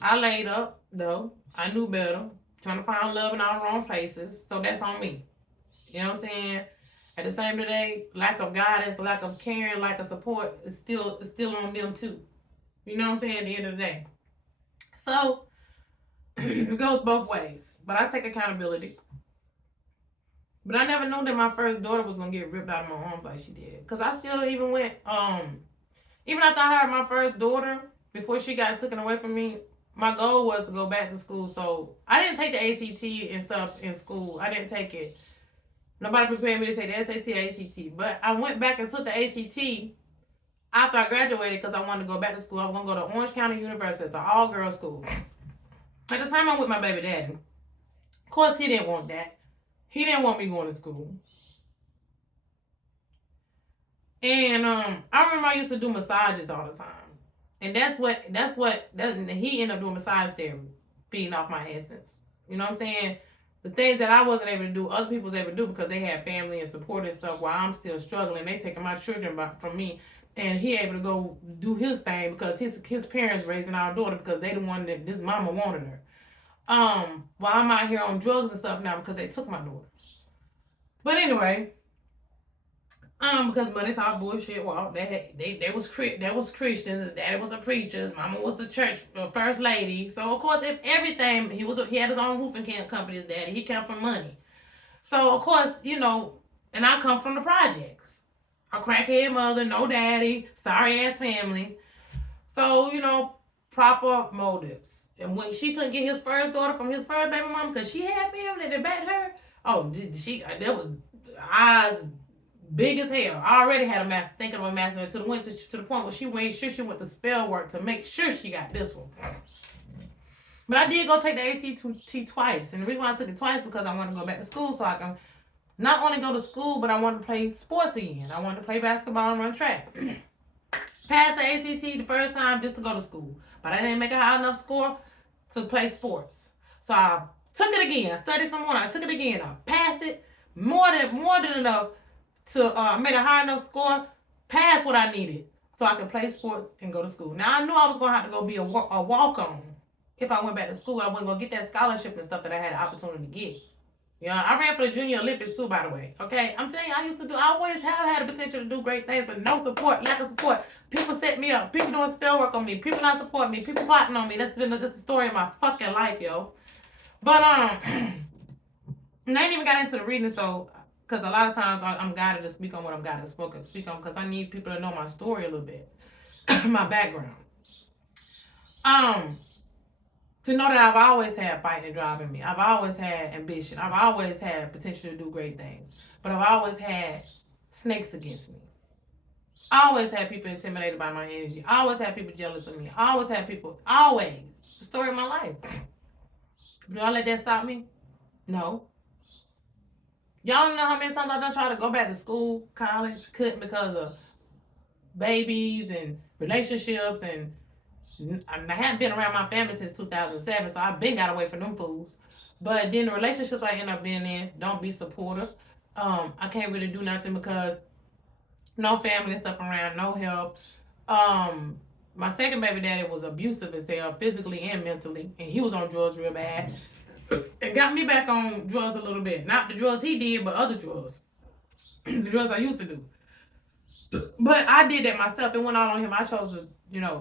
I laid up though. I knew better. Trying to find love in all the wrong places, so that's on me. You know what I'm saying? At the same day, lack of guidance, lack of caring, lack of support is still on them too. You know what I'm saying? At the end of the day, so it goes both ways. But I take accountability. But I never knew that my first daughter was gonna get ripped out of my arms like she did. Cause I still even went, even after I had my first daughter, before she got taken away from me, my goal was to go back to school. So I didn't take the ACT and stuff in school. I didn't take it. Nobody prepared me to take the SAT or ACT. But I went back and took the ACT after I graduated because I wanted to go back to school. I was going to go to Orange County University, it's an all-girls school. At the time, I'm with my baby daddy. Of course, he didn't want that. He didn't want me going to school. And I remember I used to do massages all the time. And he ended up doing massage therapy, feeding off my essence. You know what I'm saying? The things that I wasn't able to do, other people was able to do because they had family and support and stuff while I'm still struggling. They taking my children from me. And he able to go do his thing because his parents raising our daughter because they the one that this mama wanted her. While I'm out here on drugs and stuff now because they took my daughter. But anyway, because money's all bullshit. Well, they was Christians. His daddy was a preacher. His mama was a church first lady. So of course, if everything he had his own roofing company. His daddy he came from money. So of course, and I come from the projects. A crackhead mother, no daddy, sorry ass family. So proper motives. And when she couldn't get his first daughter from his first baby mama because she had family that backed her. Oh, there was eyes big as hell. I already had thinking of a master to the point where she made sure she went to spell work to make sure she got this one. But I did go take the ACT twice. And the reason why I took it twice because I wanted to go back to school so I can not only go to school, but I wanted to play sports again. I wanted to play basketball and run track. Passed the ACT the first time just to go to school. But I didn't make a high enough score to play sports. So I took it again. I studied some more. I took it again. I passed it more than enough to made a high enough score, pass what I needed so I could play sports and go to school. Now I knew I was going to have to go be a walk-on if I went back to school. I wasn't going to get that scholarship and stuff that I had the opportunity to get. I ran for the Junior Olympics too, by the way. Okay, I'm telling you, I always have had the potential to do great things, but no support, lack of support. People set me up. People doing spell work on me. People not supporting me. People plotting on me. That's the story of my fucking life, yo. But and I ain't even got into the reading, so because a lot of times I'm guided to speak on what I'm guided to speak on because I need people to know my story a little bit, my background. To know that I've always had fight and drive in me. I've always had ambition. I've always had potential to do great things. But I've always had snakes against me. I always had people intimidated by my energy. I always had people jealous of me. I always had people, always. The story of my life. Do I let that stop me? No. Y'all know how many times I done tried to go back to school, college, couldn't because of babies and relationships and I haven't been around my family since 2007, so I've been got away from them fools. But then the relationships I end up being in don't be supportive. I can't really do nothing because no family and stuff around, no help. My second baby daddy was abusive as hell, physically and mentally, and he was on drugs real bad. It got me back on drugs a little bit. Not the drugs he did, but other drugs. The drugs I used to do. But I did that myself. It went out on him. I chose to,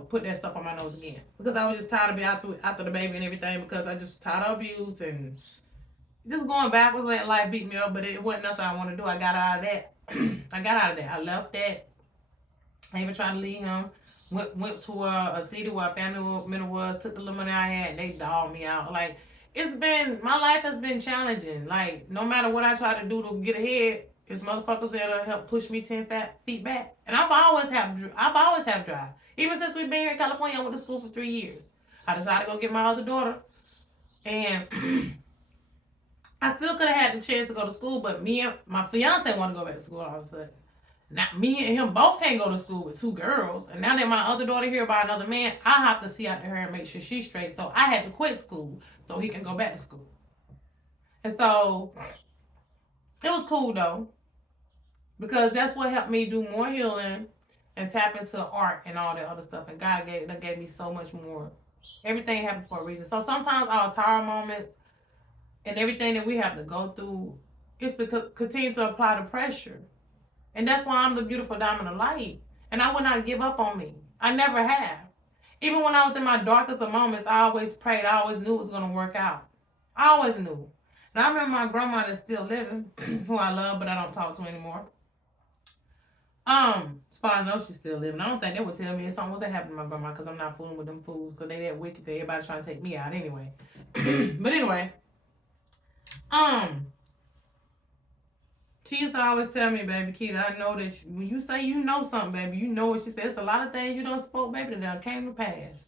put that stuff on my nose again because I was just tired of being after the baby and everything because I just tired of abuse and just going backwards, letting life beat me up. But it wasn't nothing I want to do. I got out of that. I got out of that. I left that. I even tried to leave him. Went to a city where a family member was. Took the little money I had. They dogged me out. Like my life has been challenging. Like no matter what I try to do to get ahead, it's motherfuckers that'll help push me 10 feet back. And I've always have drive. Even since we've been here in California, I went to school for 3 years. I decided to go get my other daughter, and I still could have had the chance to go to school, but me and my fiance want to go back to school all of a sudden. Now, me and him both can't go to school with 2 girls. And now that my other daughter here by another man, I have to see after her and make sure she's straight. So I had to quit school so he can go back to school. And so it was cool though, because that's what helped me do more healing and tap into art and all that other stuff. And God gave me so much more. Everything happened for a reason. So sometimes our tower moments and everything that we have to go through is to continue to apply the pressure. And that's why I'm the beautiful diamond of light. And I would not give up on me. I never have. Even when I was in my darkest of moments, I always prayed. I always knew it was going to work out. I always knew. And I remember my grandma that's still living, who I love, but I don't talk to anymore. As far as I know, she's still living. I don't think they would tell me if something was to happen to my grandma because I'm not fooling with them fools because they that wicked. Everybody trying to take me out anyway. But anyway, she used to always tell me, baby Keita, I know that when you say you know something, baby, you know what she said. It's a lot of things you don't spoke, baby, that done came to pass.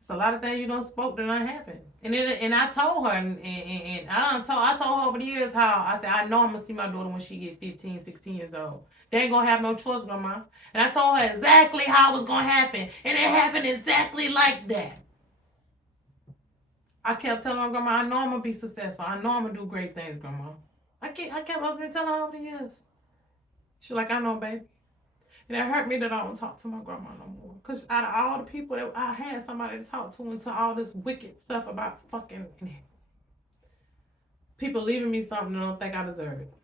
It's a lot of things you don't spoke that done happened. And I told her, and I told her over the years how I said, I know I'm going to see my daughter when she get 15, 16 years old. They ain't going to have no choice, Grandma. And I told her exactly how it was going to happen. And it happened exactly like that. I kept telling her, Grandma, I know I'm going to be successful. I know I'm going to do great things, Grandma. I kept up and telling her over the years. She's like, I know, baby. And it hurt me that I don't talk to my grandma no more. Because out of all the people that I had somebody to talk to into all this wicked stuff about fucking people leaving me something that don't think I deserve it.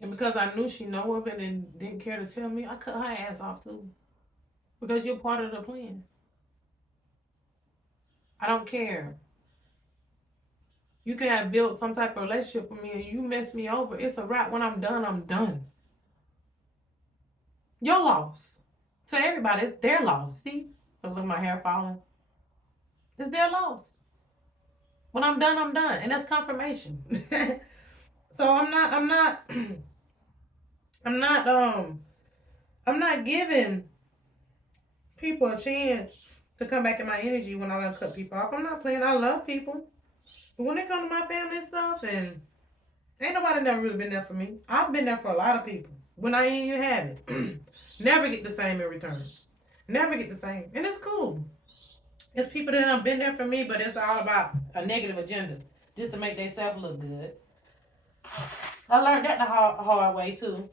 And because I knew she know of it and didn't care to tell me, I cut her ass off too. Because you're part of the plan. I don't care. You can have built some type of relationship with me and you mess me over. It's a wrap. When I'm done, I'm done. Your loss. To everybody, it's their loss. See? Look at my hair falling. It's their loss. When I'm done, I'm done. And that's confirmation. So I'm not giving people a chance to come back in my energy when I done cut people off. I'm not playing. I love people. But when it comes to my family and stuff, and ain't nobody never really been there for me. I've been there for a lot of people. When I ain't even have it. Never get the same in return. Never get the same. And it's cool. It's people that have been there for me, but it's all about a negative agenda. Just to make themselves look good. I learned that the hard way too.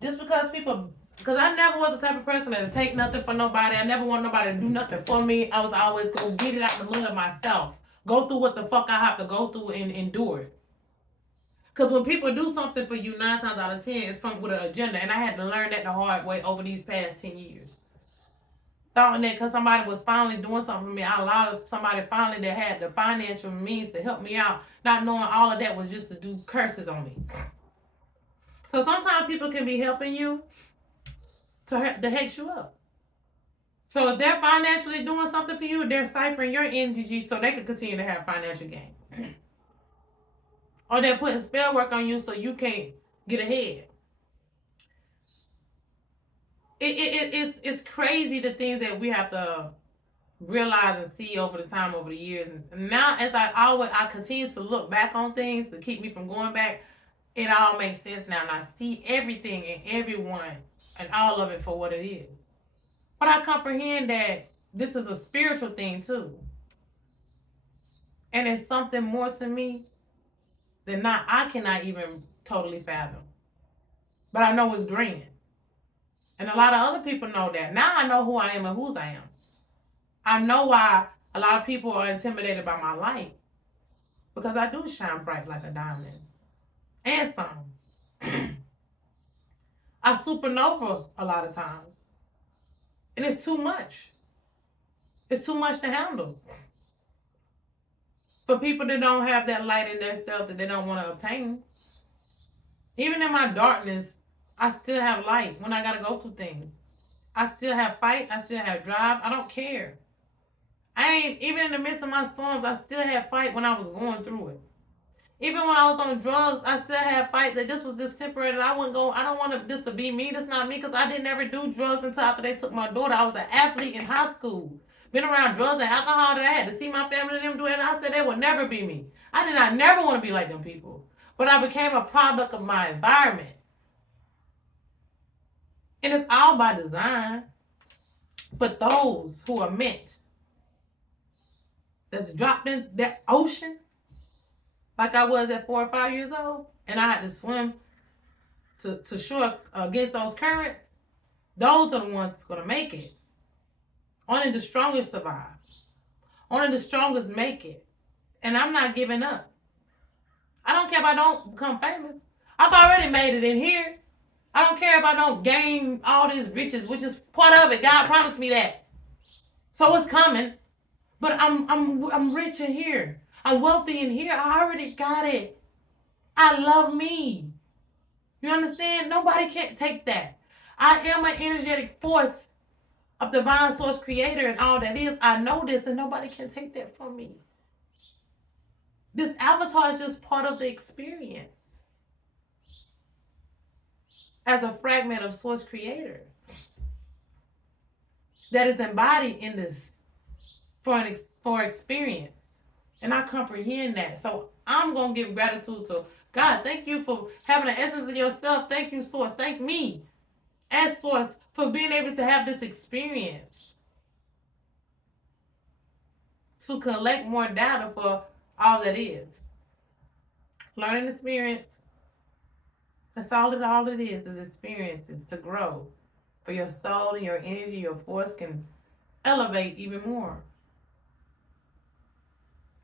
Just because I never was the type of person that would take nothing from nobody. I never want nobody to do nothing for me. I was always go get it out the mud myself. Go through what the fuck I have to go through and endure it. Because when people do something for you 9 times out of 10, it's with an agenda. And I had to learn that the hard way over these past 10 years. Thought that because somebody was finally doing something for me, I allowed somebody finally that had the financial means to help me out, not knowing all of that was just to do curses on me. So sometimes people can be helping you to hex you up. So if they're financially doing something for you, they're ciphering your energy so they can continue to have financial gain. Or they're putting spell work on you so you can't get ahead. It's crazy the things that we have to realize and see over the years. And now as I continue to look back on things to keep me from going back, it all makes sense now. And I see everything and everyone and all of it for what it is. But I comprehend that this is a spiritual thing too. And it's something more to me than I cannot even totally fathom. But I know it's grand. And a lot of other people know that. Now I know who I am and whose I am. I know why a lot of people are intimidated by my light. Because I do shine bright like a diamond. And some. I supernova a lot of times. And it's too much. It's too much to handle. For people that don't have that light in their self that they don't want to obtain. Even in my darkness, I still have light when I got to go through things. I still have fight. I still have drive. I don't care. I ain't, even in the midst of my storms, I still had fight when I was going through it. Even when I was on drugs, I still had fight that this was just temporary. That I wouldn't go. I don't want this to be me. That's not me because I didn't ever do drugs until after they took my daughter. I was an athlete in high school. Been around drugs and alcohol that I had to see my family and them do it. And I said that would never be me. I did not never want to be like them people. But I became a product of my environment. And it's all by design. But those who are meant, that's dropped in that ocean, like I was at 4 or 5 years old, and I had to swim to shore against those currents, those are the ones that's going to make it. Only the strongest survive. Only the strongest make it. And I'm not giving up. I don't care if I don't become famous. I've already made it in here. I don't care if I don't gain all these riches, which is part of it. God promised me that. So it's coming. But I'm rich in here. I'm wealthy in here. I already got it. I love me. You understand? Nobody can take that. I am an energetic force of divine source creator and all that is. I know this and nobody can take that from me. This avatar is just part of the experience as a fragment of source creator that is embodied in this for experience. And I comprehend that. So I'm going to give gratitude to God. Thank you for having the essence of yourself. Thank you, source. Thank me as source for being able to have this experience. To collect more data for all that is. Learning experience. That's all it is experiences to grow. For your soul and your energy, your force can elevate even more.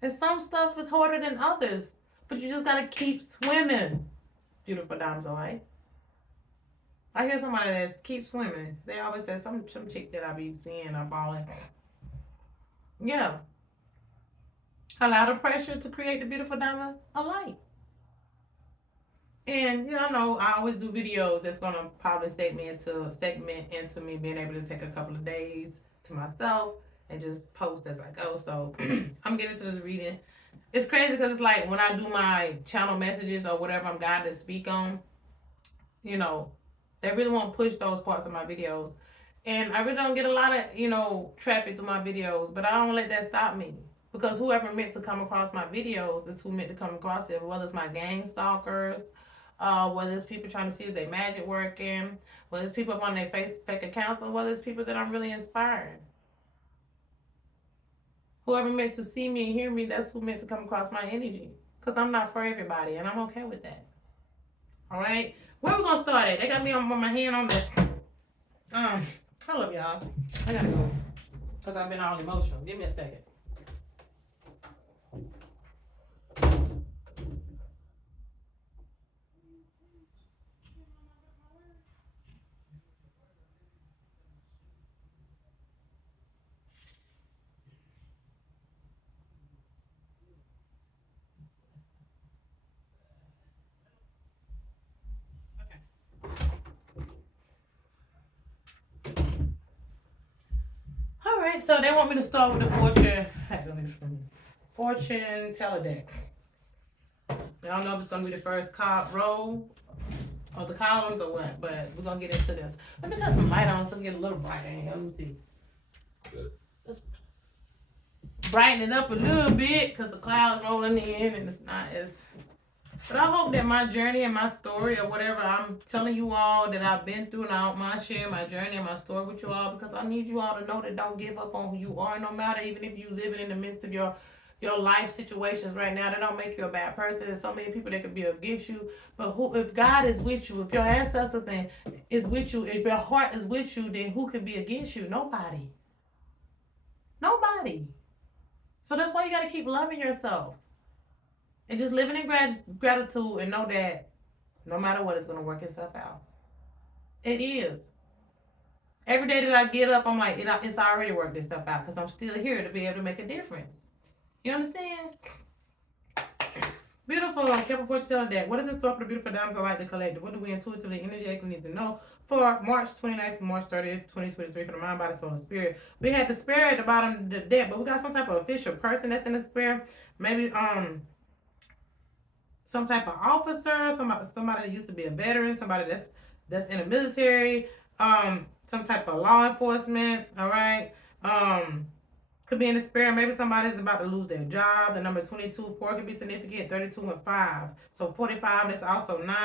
And some stuff is harder than others, but you just gotta keep swimming. Beautiful diamonds, alright? I hear somebody that keeps swimming. They always say some chick that I be seeing or balling. Yeah. Allow the pressure to create the beautiful diamond of light. And you know, I know I always do videos that's gonna probably segment into me being able to take a couple of days to myself and just post as I go. So I'm getting to this reading. It's crazy because it's like when I do my channel messages or whatever I'm guided to speak on, you know, they really want to push those parts of my videos. And I really don't get a lot of, you know, traffic through my videos, but I don't let that stop me. Because whoever meant to come across my videos is who meant to come across it, whether it's my gang stalkers, whether it's people trying to see if they magic working, whether it's people up on their Facebook accounts, or whether it's people that I'm really inspiring. Whoever meant to see me and hear me, that's who meant to come across my energy. Because I'm not for everybody, and I'm okay with that. All right? Where we going to start at? They got me on my hand on the... hold up, y'all. I got to go. Because I've been all emotional. Give me a second. All right, so they want me to start with the fortune teller deck. I don't know if it's gonna be the first row or the columns or what, but we're gonna get into this. Let me cut some light on so we get a little brighter in here. Let me see. Let's brighten it up a little bit because the clouds rolling in and it's not as. But I hope that my journey and my story or whatever I'm telling you all that I've been through, and I don't mind sharing my journey and my story with you all because I need you all to know that don't give up on who you are, no matter even if you living in the midst of your life situations right now. That don't make you a bad person. There's so many people that could be against you. But if God is with you, if your ancestors is with you, if your heart is with you, then who can be against you? Nobody. Nobody. So that's why you got to keep loving yourself. And just living in gratitude and know that no matter what, it's going to work itself out. It is. Every day that I get up, I'm like, it's already worked itself out because I'm still here to be able to make a difference. You understand? Beautiful. Careful what you telling that. What is in store for the beautiful diamonds I like the collective? What do we intuitively, energetically need to know for March 29th to March 30th, 2023 for the mind, body, soul, and spirit? We had the spirit at the bottom of the deck, but we got some type of official person that's in the spirit. Maybe some type of officer, somebody that used to be a veteran, somebody that's in the military, some type of law enforcement, all right. Could be in the spirit. Maybe somebody's about to lose their job. The number 22, 4 could be significant, 32 and 5. So 45, that's also 9,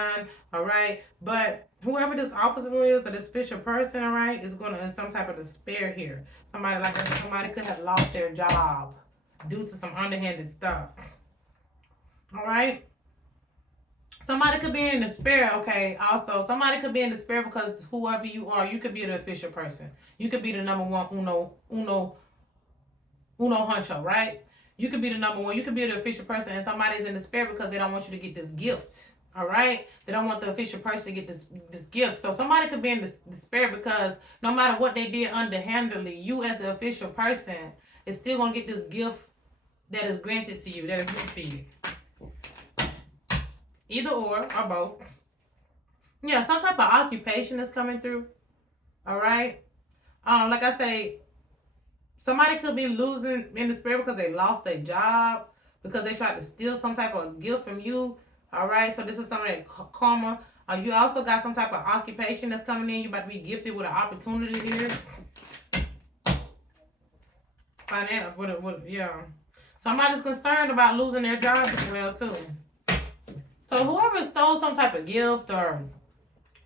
all right. But whoever this officer is or this official person, all right, is going to in some type of despair here. Somebody could have lost their job due to some underhanded stuff. All right. Somebody could be in despair, okay? Also, somebody could be in despair because whoever you are, you could be the official person. You could be the number one uno honcho, right? You could be the number one. You could be the official person, and somebody's in despair because they don't want you to get this gift. All right, they don't want the official person to get this gift. So somebody could be in despair because no matter what they did underhandedly, you as the official person is still gonna get this gift that is granted to you, that is meant for you. Either or both. Yeah, some type of occupation is coming through. All right. Like I say, somebody could be losing in the spirit because they lost their job, because they tried to steal some type of gift from you. All right. So this is some of that karma. You also got some type of occupation that's coming in. You about to be gifted with an opportunity here. Yeah. Somebody's concerned about losing their job as well too. So whoever stole some type of gift or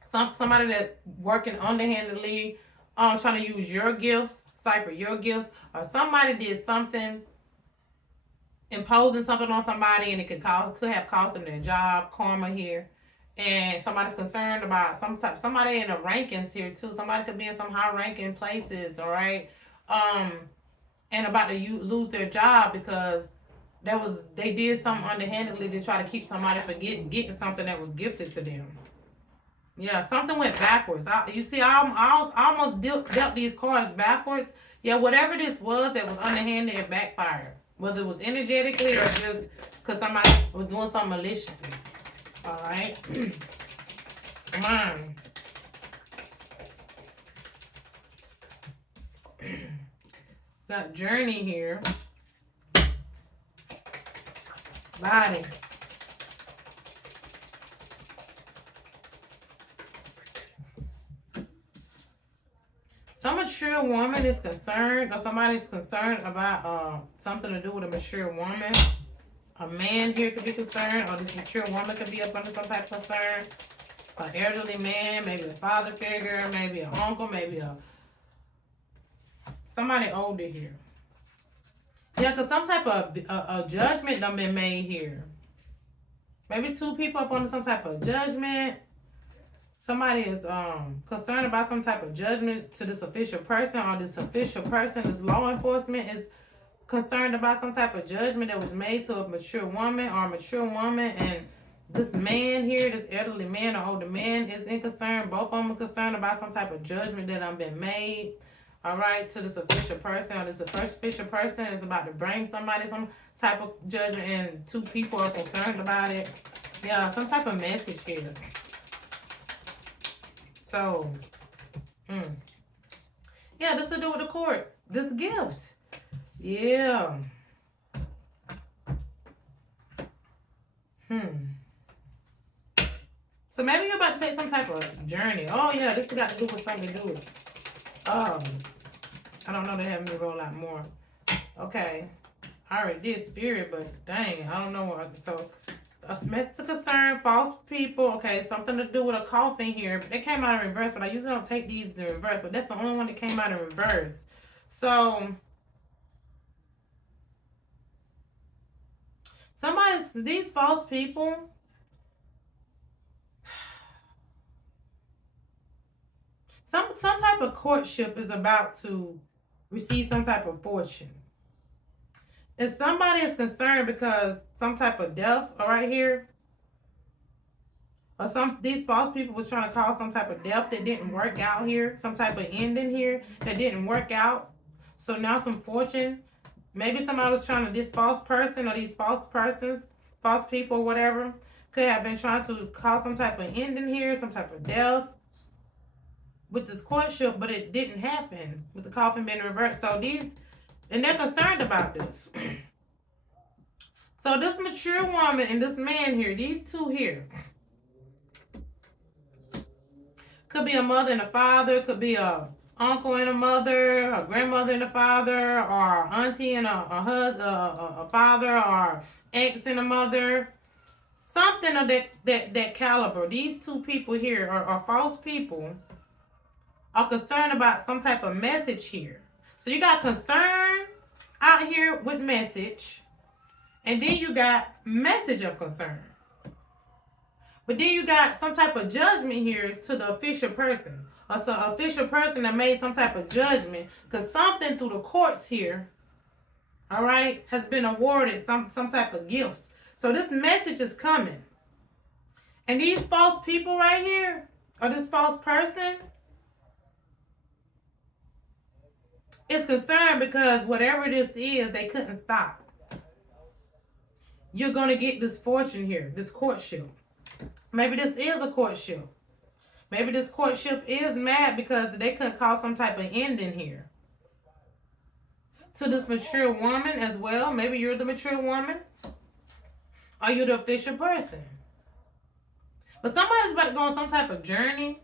somebody that working underhandedly, trying to use your gifts, cipher your gifts, or somebody did something, imposing something on somebody, and it could have cost them their job, karma here. And somebody's concerned about somebody in the rankings here too. Somebody could be in some high ranking places, all right, and about to lose their job because they did something underhandedly to try to keep somebody from getting something that was gifted to them. Yeah, something went backwards. I almost dealt these cards backwards. Yeah, whatever this was that was underhanded, it backfired. Whether it was energetically or just because somebody was doing something maliciously. All right. Come on. Got journey here. Body. Some mature woman is concerned, or somebody's concerned about something to do with a mature woman. A man here could be concerned, or this mature woman could be up under some type of concern. An elderly man, maybe a father figure, maybe an uncle, maybe somebody older here. Yeah, because some type of a judgment done been made here. Maybe two people up under some type of judgment. Somebody is concerned about some type of judgment to this official person, or this official person, this law enforcement is concerned about some type of judgment that was made to a mature woman or a mature woman, and this man here, this elderly man or older man is in concern. Both of them are concerned about some type of judgment that have been made, all right, to this official person, or this official person is about to bring somebody some type of judgment, and two people are concerned about it. Yeah, some type of message here. So, yeah, this to do with the courts. This gift. Yeah. So maybe you're about to take some type of journey. Oh yeah, this got to do with something to do with. I don't know. They have me roll out more. Okay, I already did spirit, but dang, I don't know what. So a message of concern, false people. Okay, something to do with a coffin here. They came out in reverse, but I usually don't take these in reverse. But that's the only one that came out in reverse. So these false people. Some type of courtship is about to receive some type of fortune. If somebody is concerned because some type of death right here, Or these false people was trying to cause some type of death that didn't work out here, some type of ending here that didn't work out. So now some fortune. Maybe somebody was trying to, this false person or these false persons, false people, whatever, could have been trying to cause some type of ending here, some type of death with this courtship, but it didn't happen with the coffin being reversed. So and they're concerned about this. So this mature woman and this man here, these two here, could be a mother and a father, could be a uncle and a mother, a grandmother and a father, or auntie and a father, or ex and a mother, something of that caliber. These two people here are false people, are concerned about some type of message here. So you got concern out here with message, and then you got message of concern. But then you got some type of judgment here to the official person. Or some official person that made some type of judgment. Because something through the courts here, all right, has been awarded some type of gifts. So this message is coming. And these false people right here, or this false person, is concerned because whatever this is, they couldn't stop. You're going to get this fortune here, this courtship. Maybe this is a courtship. Maybe this courtship is mad because they could cause some type of ending here. To this mature woman as well. Maybe you're the mature woman. Or you're the official person. But somebody's about to go on some type of journey.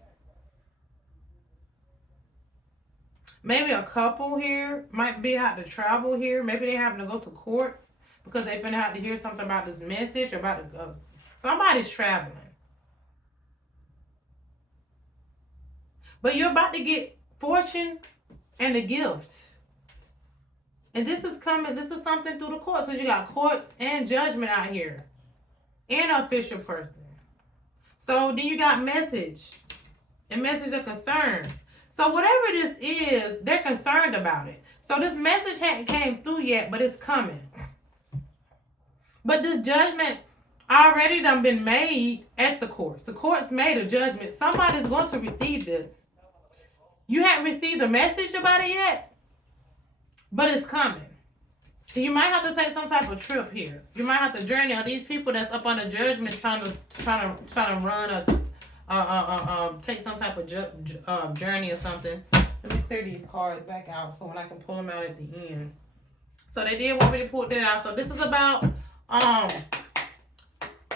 Maybe a couple here might be out to travel here. Maybe they having to go to court because they're going to have to hear something about this message. About somebody's traveling. But you're about to get fortune and a gift. And this is coming, this is something through the courts. So you got courts and judgment out here. And an official person. So then you got message. And message of concern. So whatever this is, they're concerned about it. So this message hadn't came through yet, but it's coming. But this judgment already done been made at the courts. The courts made a judgment. Somebody's going to receive this. You haven't received a message about it yet, but it's coming. So you might have to take some type of trip here. You might have to journey. Or these people that's up on the judgment trying to run take some type of journey or something. Let me clear these cards back out so when I can pull them out at the end. So they did want me to pull that out. So this is about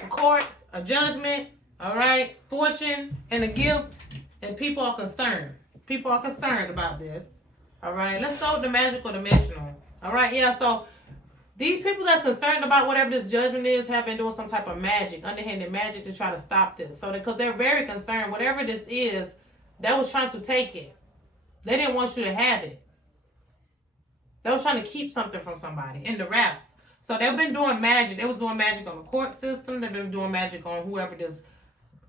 courts, a judgment, all right, fortune, and a gift, and people are concerned. People are concerned about this. All right, let's go with the magical dimensional. All right, yeah, so these people that's concerned about whatever this judgment is have been doing some type of magic, underhanded magic to try to stop this. So because they're very concerned, whatever this is, they was trying to take it. They didn't want you to have it. They was trying to keep something from somebody in the wraps. So they've been doing magic. They was doing magic on the court system. They've been doing magic on whoever this.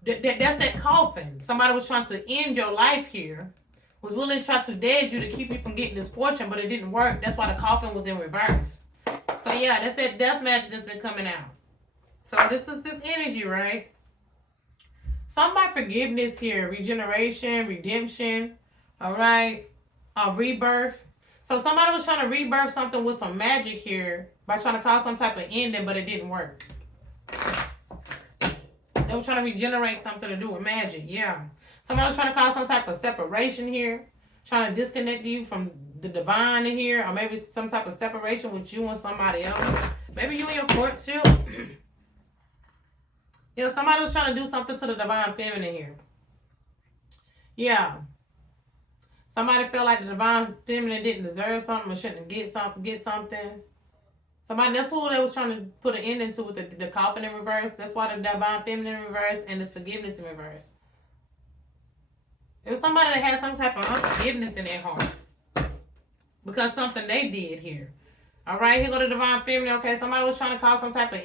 That's that coffin. Somebody was trying to end your life here. Was willing to try to dead you to keep you from getting this fortune, but it didn't work. That's why the coffin was in reverse. So yeah, that's that death magic that's been coming out. So this is this energy, right? Something about forgiveness here, regeneration, redemption, all right, rebirth. So somebody was trying to rebirth something with some magic here by trying to cause some type of ending, but it didn't work. They were trying to regenerate something to do with magic, yeah. Somebody was trying to cause some type of separation here, trying to disconnect you from the divine in here, or maybe some type of separation with you and somebody else. Maybe you and your courtship. Yeah, somebody was trying to do something to the divine feminine here. Yeah. Somebody felt like the divine feminine didn't deserve something or shouldn't get something. Somebody, that's who they was trying to put an ending to with the coffin in reverse. That's why the divine feminine in reverse and this forgiveness in reverse. It was somebody that had some type of unforgiveness in their heart. Because something they did here. All right, here go the divine feminine. Okay, somebody was trying to cause some type of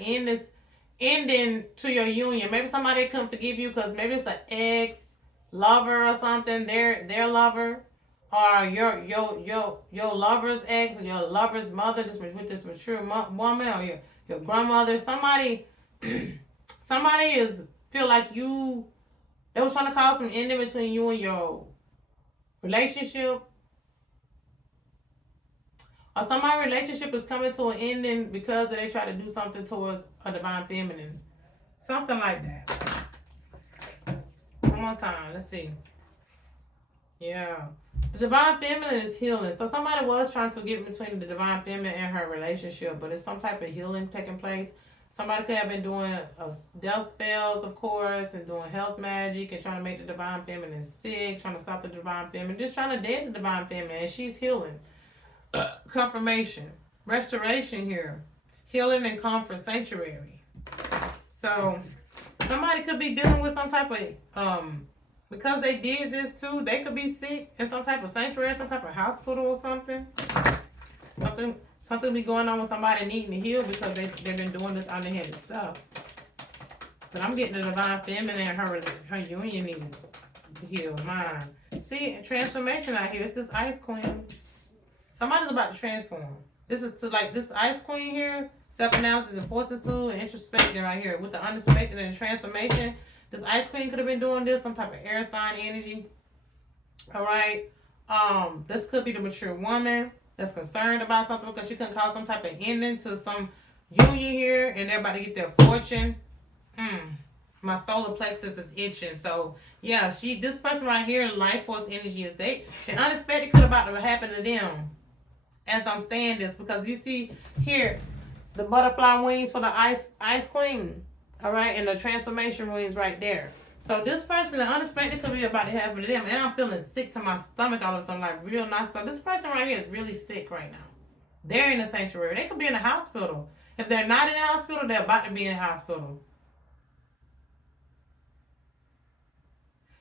ending to your union. Maybe somebody couldn't forgive you because maybe it's an ex-lover or something. Their lover. Or your lover's ex or your lover's mother, just with this mature woman, or your grandmother. Somebody is feel like they was trying to cause some ending between you and your relationship. Or somebody's relationship is coming to an ending because they try to do something towards a divine feminine. Something like that. One more time. Let's see. Yeah. The divine feminine is healing. So somebody was trying to get between the divine feminine and her relationship, but it's some type of healing taking place. Somebody could have been doing death spells, of course, and doing health magic and trying to make the divine feminine sick, trying to stop the divine feminine, just trying to dead the divine feminine, and she's healing. Confirmation, restoration here, healing and comfort, sanctuary. So somebody could be dealing with some type of because they did this too, they could be sick in some type of sanctuary, some type of hospital or something. Something be going on with somebody needing to heal because they've been doing this underhanded stuff. But I'm getting the divine feminine and her union needs to heal mine. See, transformation out here. It's this ice queen. Somebody's about to transform. This is to like this ice queen here. Self-analysis and fortitude and introspection right here. With the unexpected and transformation. This ice queen could have been doing this. Some type of air sign energy. Alright. This could be the mature woman that's concerned about something because she couldn't cause some type of ending to some union here and they're about to get their fortune. My solar plexus is itching. So yeah, this person right here, life force energy is the unexpected could about to happen to them. As I'm saying this, because you see here the butterfly wings for the ice queen, all right, and the transformation wings right there. So this person, the unexpected could be about to happen to them, and I'm feeling sick to my stomach all of a sudden, like real nice. So this person right here is really sick right now. They're in the sanctuary. They could be in the hospital. If they're not in the hospital, they're about to be in the hospital.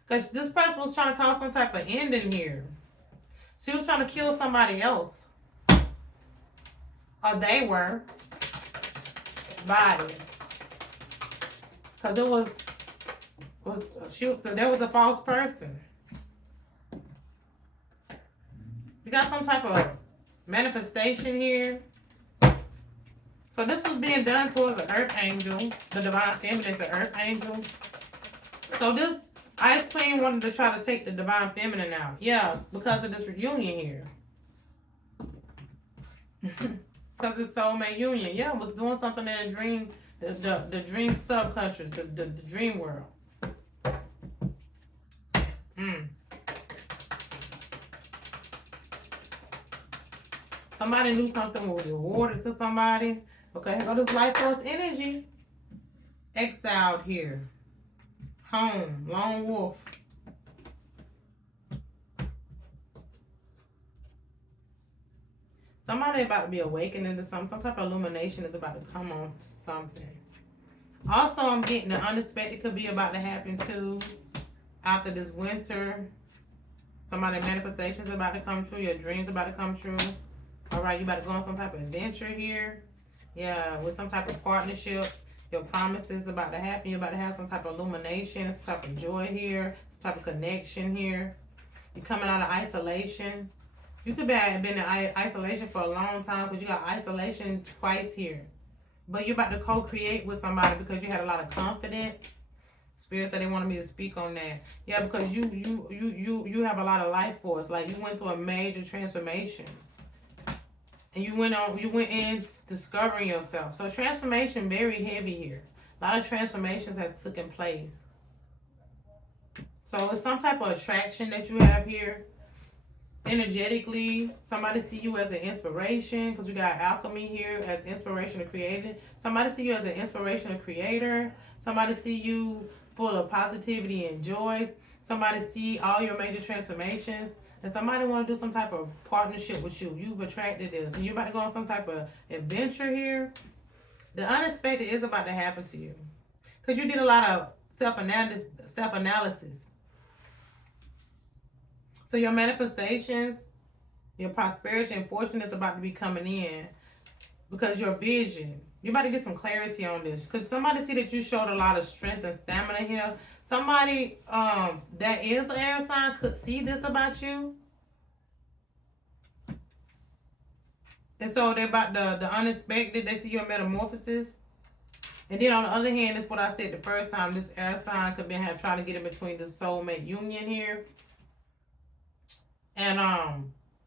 Because this person was trying to cause some type of ending here. She was trying to kill somebody else. Or they were. Body. Because there was a false person. You got some type of manifestation here. So this was being done towards the earth angel. The divine feminine is the earth angel. So this ice queen wanted to try to take the divine feminine out. Yeah, because of this reunion here. Because it's soulmate union. Yeah, it was doing something in the dream, the dream subconscious, the dream world. Somebody knew something was rewarded to somebody. Okay, here go this life force energy. Exiled here. Home, lone wolf. Somebody about to be awakening to something. Some type of illumination is about to come on to something. Also, I'm getting the unexpected could be about to happen too. After this winter, somebody's manifestations about to come true. Your dreams about to come true. All right, you about to go on some type of adventure here. Yeah, with some type of partnership. Your promises about to happen. You're about to have some type of illumination, some type of joy here, some type of connection here. You're coming out of isolation. You could have been in isolation for a long time because you got isolation twice here. But you're about to co-create with somebody because you had a lot of confidence. Spirit said they wanted me to speak on that. Yeah, because you have a lot of life force. Like you went through a major transformation. And you went in discovering yourself. So transformation very heavy here. A lot of transformations have taken place. So it's some type of attraction that you have here. Energetically, somebody see you as an inspiration because we got alchemy here as inspirational creator. Somebody see you as an inspirational creator. Somebody see you full of positivity and joy. Somebody see all your major transformations. And somebody want to do some type of partnership with you. You've attracted this. And you're about to go on some type of adventure here. The unexpected is about to happen to you. Because you did a lot of self-analysis. So your manifestations, your prosperity and fortune is about to be coming in because your vision. You're about to get some clarity on this. Because somebody see that you showed a lot of strength and stamina here. Somebody that is an air sign could see this about you. And so they're about the unexpected. They see your metamorphosis. And then on the other hand, is what I said the first time. This air sign could be trying to get in between the soulmate union here, and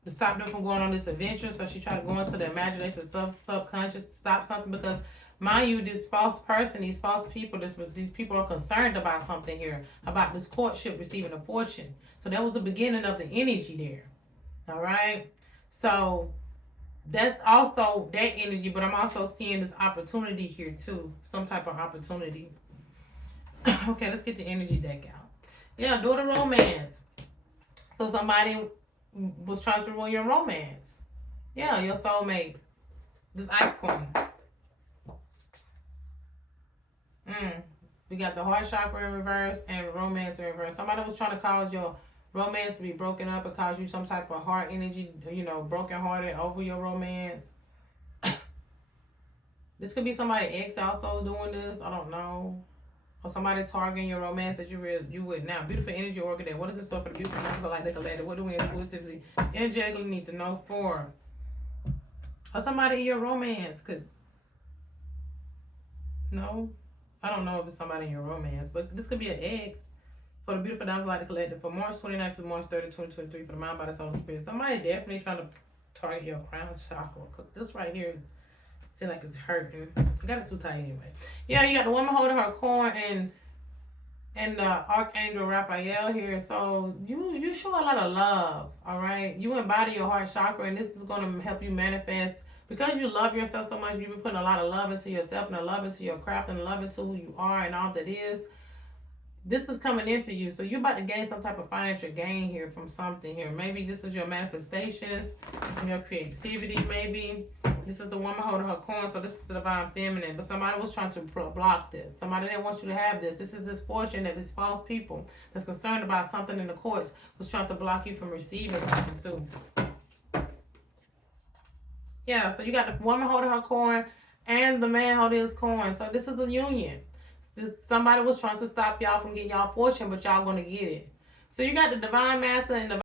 to stop them from going on this adventure. So she tried to go into the imagination, subconscious, to stop something because, mind you, this false person, these false people, these people are concerned about something here, about this courtship receiving a fortune. So that was the beginning of the energy there. All right. So that's also that energy, but I'm also seeing this opportunity here too, some type of opportunity. Okay, let's get the energy deck out. Yeah, daughter romance. So somebody was trying to ruin your romance. Yeah, your soulmate. This ice queen. We got the heart chakra in reverse and romance in reverse. Somebody was trying to cause your romance to be broken up and cause you some type of heart energy, broken hearted over your romance. This could be somebody ex also doing this. I don't know. Or somebody targeting your romance that you would now. Beautiful energy orchid. What is this stuff for the beautiful numbers like Nicoletta? What do we intuitively, energetically need to know for? Or somebody in your romance could. No, I don't know if it's somebody in your romance, but this could be an ex. For the beautiful diamonds like the collective, for March 29th to March 30th, 2023, for the mind, body, soul, and spirit. Somebody definitely trying to target your crown chakra, because this right here is seem like it's hurting. I got it too tight anyway. Yeah, you got the woman holding her corn and the Archangel Raphael here. So you show a lot of love, all right? You embody your heart chakra, and this is going to help you manifest. Because you love yourself so much, you've been putting a lot of love into yourself and a love into your craft and a love into who you are and all that is. This is coming in for you. So you're about to gain some type of financial gain here from something here. Maybe this is your manifestations, your creativity, maybe. This is the woman holding her corn, so this is the divine feminine. But somebody was trying to block this. Somebody didn't want you to have this. This is this fortune that these false people that's concerned about something in the courts was trying to block you from receiving something too. Yeah, so you got the woman holding her corn and the man holding his corn. So this is a union. Somebody was trying to stop y'all from getting y'all fortune, but y'all gonna get it. So you got the divine masculine and